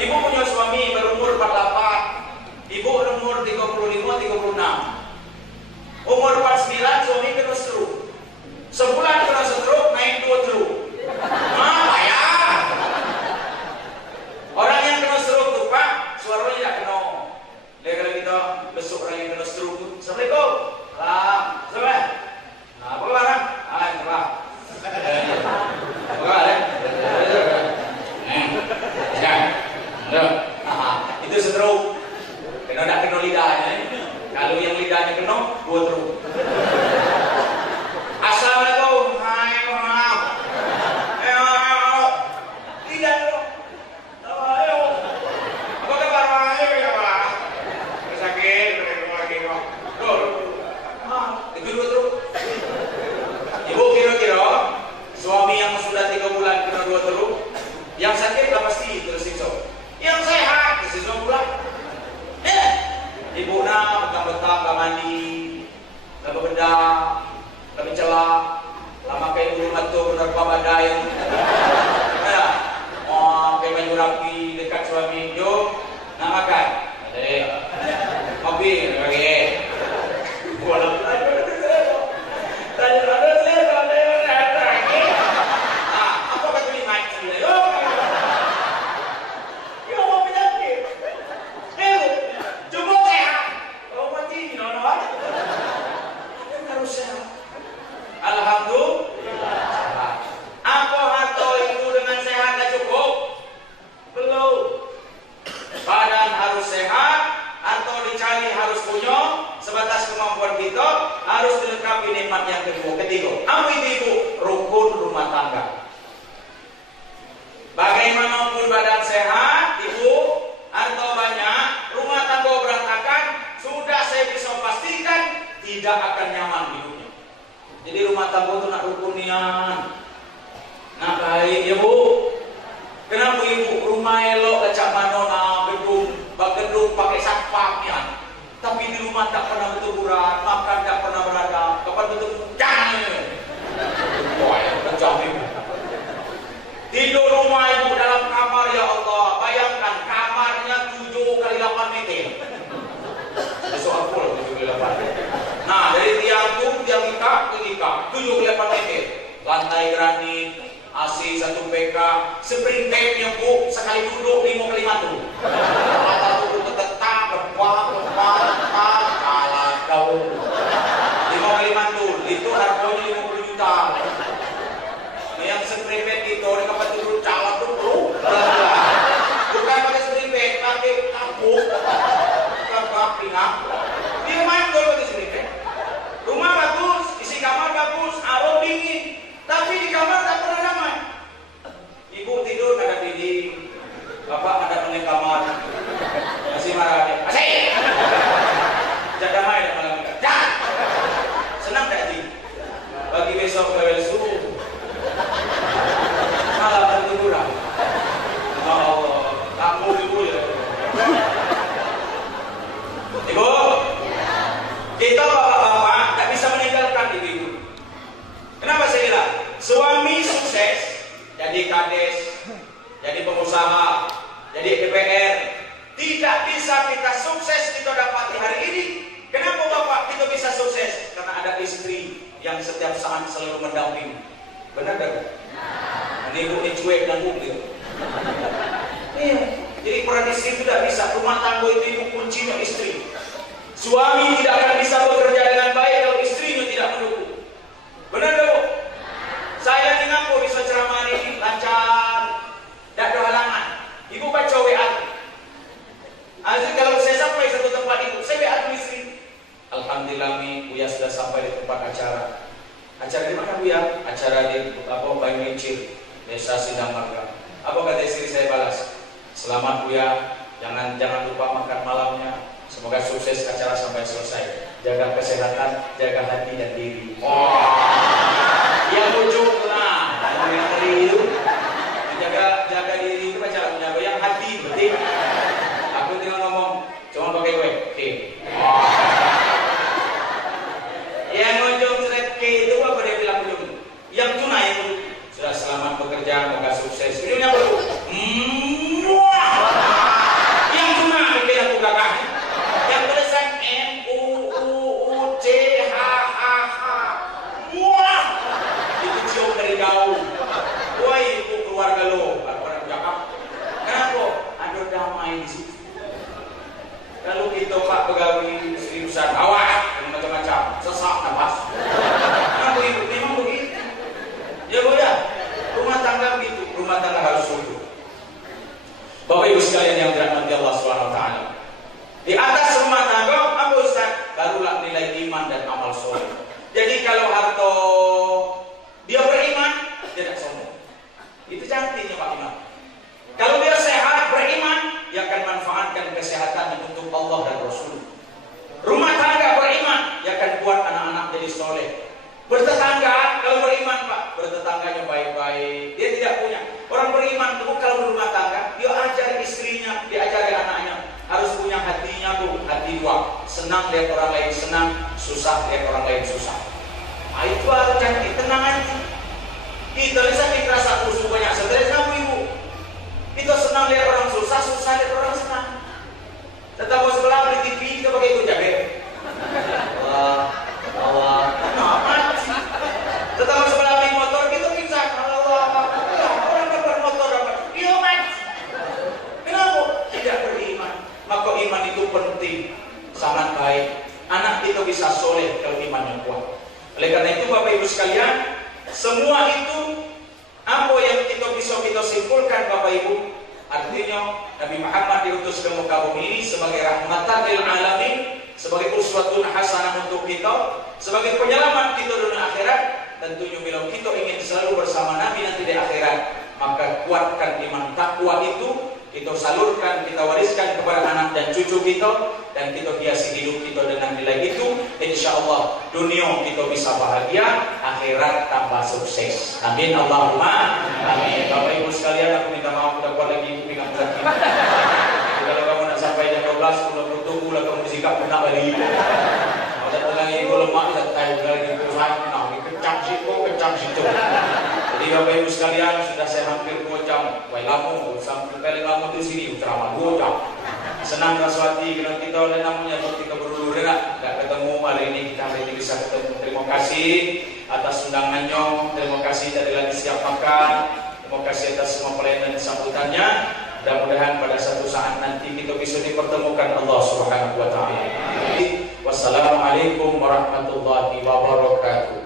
ibu punya suami berumur 48, ibu umur 35, 36. Umur 49 suami kena stroke. Sebulan kena stroke, naik 2 stroke. Apa ya? Orang yang kena stroke tuh Pak, suaranya tidak kena. Lihat kalau kita besok orang yang kena stroke tuh, Assalamualaikum. Salam. Salam. Nah, apa kabar? Ah, salam. Apa kabar? Itu stroke. Kena tak kena lidahnya. Kalau yang lidahnya kena, 2 stroke. Assalamualaikum. Hai, maaf. Lidah dulu. Ayo. Apa kabar? Ayo ya Pak. Sakit, lagi kok. Itu 2 stroke. Ibu kira-kira suami yang sudah 3 bulan kena 2 stroke, yang sakit lah pasti tersiksa. Yang sehat tersiksa pula. Ibu nak betang-betang gak mandi, gak bebedak, gak mencelak, lama kayak burung matu menerpa badai. Ya, oh kayak baju rapi dekat suami. Yuk, nak makan? Ada. Kopi lagi. Walau Alhamdulillah. Apa harta itu dengan sehat dah cukup? Belum. Badan harus sehat, harta dicari harus punya, sebatas kemampuan kita, harus dilengkapi nikmat yang ketiga. Apa itu ibu? Rukun rumah tangga. Bagaimanapun badan sehat, ibu, harta banyak, rumah tangga berantakan, sudah saya bisa pastikan tidak akan nyaman hidupnya. Jadi rumah tangga itu nak rukunian, nak baik ya bu. Kenapa ibu rumah elok kacak mano nak gedung pakai satpamnya, tapi di rumah tak pernah berteguran, makan tak pernah beradab, kapan bertemu jangan. Wah, kacau ibu. Tidur rumah ibu dalam kamar ya Allah, bayangkan kamarnya 7x8 meter. Soal pula 7x8. Nah, dari tiang ikat ke ikat 7x8 meter. Lantai granit, AC 1 PK, spring bed yang bu sekali duduk 5x5 tuh. Mata tuh ketetap, lepas, kalah kau. 5x5 tuh, itu harganya 50 juta. Yang spring bed itu di tempat tidur calon tuh bro. Bukan pakai spring bed, pakai kapuk, pingat. Dia main gol pakai spring bed. Rumah bagus, isi kamar bagus, aroma dingin, tapi di kamar tak pernah damai. Ibu tidur ada dinding, bapak ada di kamar, masih marah dia. Asik, jangan damai dan malam jangan. Senang tak sih? Bagi besok level subuh, malam tertiduran. Oh, kamu ibu ya. Ibu, kita bapak-bapak tak bisa meninggalkan ibu. Kenapa saya bilang? Suami sukses, jadi kades, jadi pengusaha, jadi DPR. Tidak bisa kita sukses kita dapati hari ini. Kenapa bapak kita bisa sukses? Karena ada istri yang setiap saat selalu mendampingi. Benar tak? Ini ibu ini cuek dan gitu. Iya. Jadi peran istri tidak bisa. Rumah tangga itu ibu kuncinya istri. Suami tidak akan bisa bekerja dengan baik kalau istrinya tidak mendukung. Benar tak bu? Saya ini ngaku bisa ceramah Bayu Lincir, Desa Sindang Marga. Apa kata istri saya balas? Selamat Buya, jangan lupa makan malamnya. Semoga sukses acara sampai selesai. Jaga kesehatan, jaga hati dan diri. Yang ujung lah, yang diri itu, jaga diri itu baca lagunya. Yang hati berarti. Aku tinggal ngomong, cuma pakai gue. Oke. Yang ujung thread K itu apa dia bilang ujung? Yang tunai itu sudah selamat bekerja, semoga sukses. Ujungnya apa? Yang tunai mungkin aku gagah. Yang tulisan MUUCHHH. Wah, itu cium dari jauh. Woi, itu keluarga lo, orang cakap. Kenapa? Ada damai di situ. Kalau kita Pak pegawai seriusan, awak macam-macam, sesak nafas. Kenapa ibu? Memang begitu. Ya Bu ya, rumah tangga begitu. Rumah tangga harus sungguh. Bapak Ibu sekalian yang dirahmati Allah SWT. Di atas rumah tangga, apa Ustaz? Barulah nilai iman dan amal soleh. Jadi kalau harta dia beriman, dia tidak sombong. Itu cantiknya Pak Imam. Kalau dia sehat, beriman, dia akan manfaatkan kesehatannya untuk Allah dan Rasul. Rumah tangga beriman, dia akan buat anak-anak jadi soleh. Bertetangga, kalau beriman Pak, bertetangganya baik-baik. Dia tidak punya. Orang beriman itu kalau berumah tangga, dia ajar istrinya, dia ajari anaknya. Harus punya hatinya tuh, hati dua. Senang lihat orang lain senang, susah lihat orang lain susah. Nah, itu harus cantik, tenang aja. Kita bisa rasa musuh banyak stres kamu ibu. Kita senang lihat orang susah, susah lihat orang senang. Tetangga sebelah beli TV, kita pakai ikut jabe. Allah, kenapa sih? Tetangga sebelah beli motor, kita bisa. Allah, orang dapat motor dapat. Iya mas. Kenapa? Tidak beriman. Maka iman itu penting, sangat baik. Anak itu bisa soleh kalau imannya kuat. Oleh karena itu Bapak Ibu sekalian, semua itu apa yang kita simpulkan Bapak Ibu, artinya Nabi Muhammad diutus ke muka bumi ini sebagai rahmatan lil alamin, sebagai uswatun hasanah untuk kita, sebagai penyelamat kita dunia akhirat. Tentunya bila kita ingin selalu bersama Nabi nanti di akhirat, maka kuatkan iman takwa itu, kita salurkan, kita wariskan kepada anak dan cucu kita, dan kita hiasi hidup kita dengan nilai itu. Insya Allah dunia kita bisa bahagia, akhirat tambah sukses. Amin Allahumma amin. Bapak Ibu sekalian, aku minta maaf udah kuat lagi kuping aku sakit. Kalau kamu nak sampai jam 12, kalau bertunggu lah kamu sikap nak balik. Kalau datang lagi aku lemah, datang lagi aku sakit, kecam situ. Jadi Bapak Ibu sekalian, sudah saya hampir 2 jam. Wah kamu sampai kali kamu di sini ceramah 2 jam. Senang raswati karena kita oleh namanya kita berulur enggak ketemu hari ini, kita hari ini bisa ketemu. Terima kasih atas undangannya, terima kasih tadi lagi siap makan, terima kasih atas semua pelayanan dan sambutannya. Mudah-mudahan pada satu saat nanti kita bisa dipertemukan Allah Subhanahu wa taala. Wassalamualaikum warahmatullahi wabarakatuh.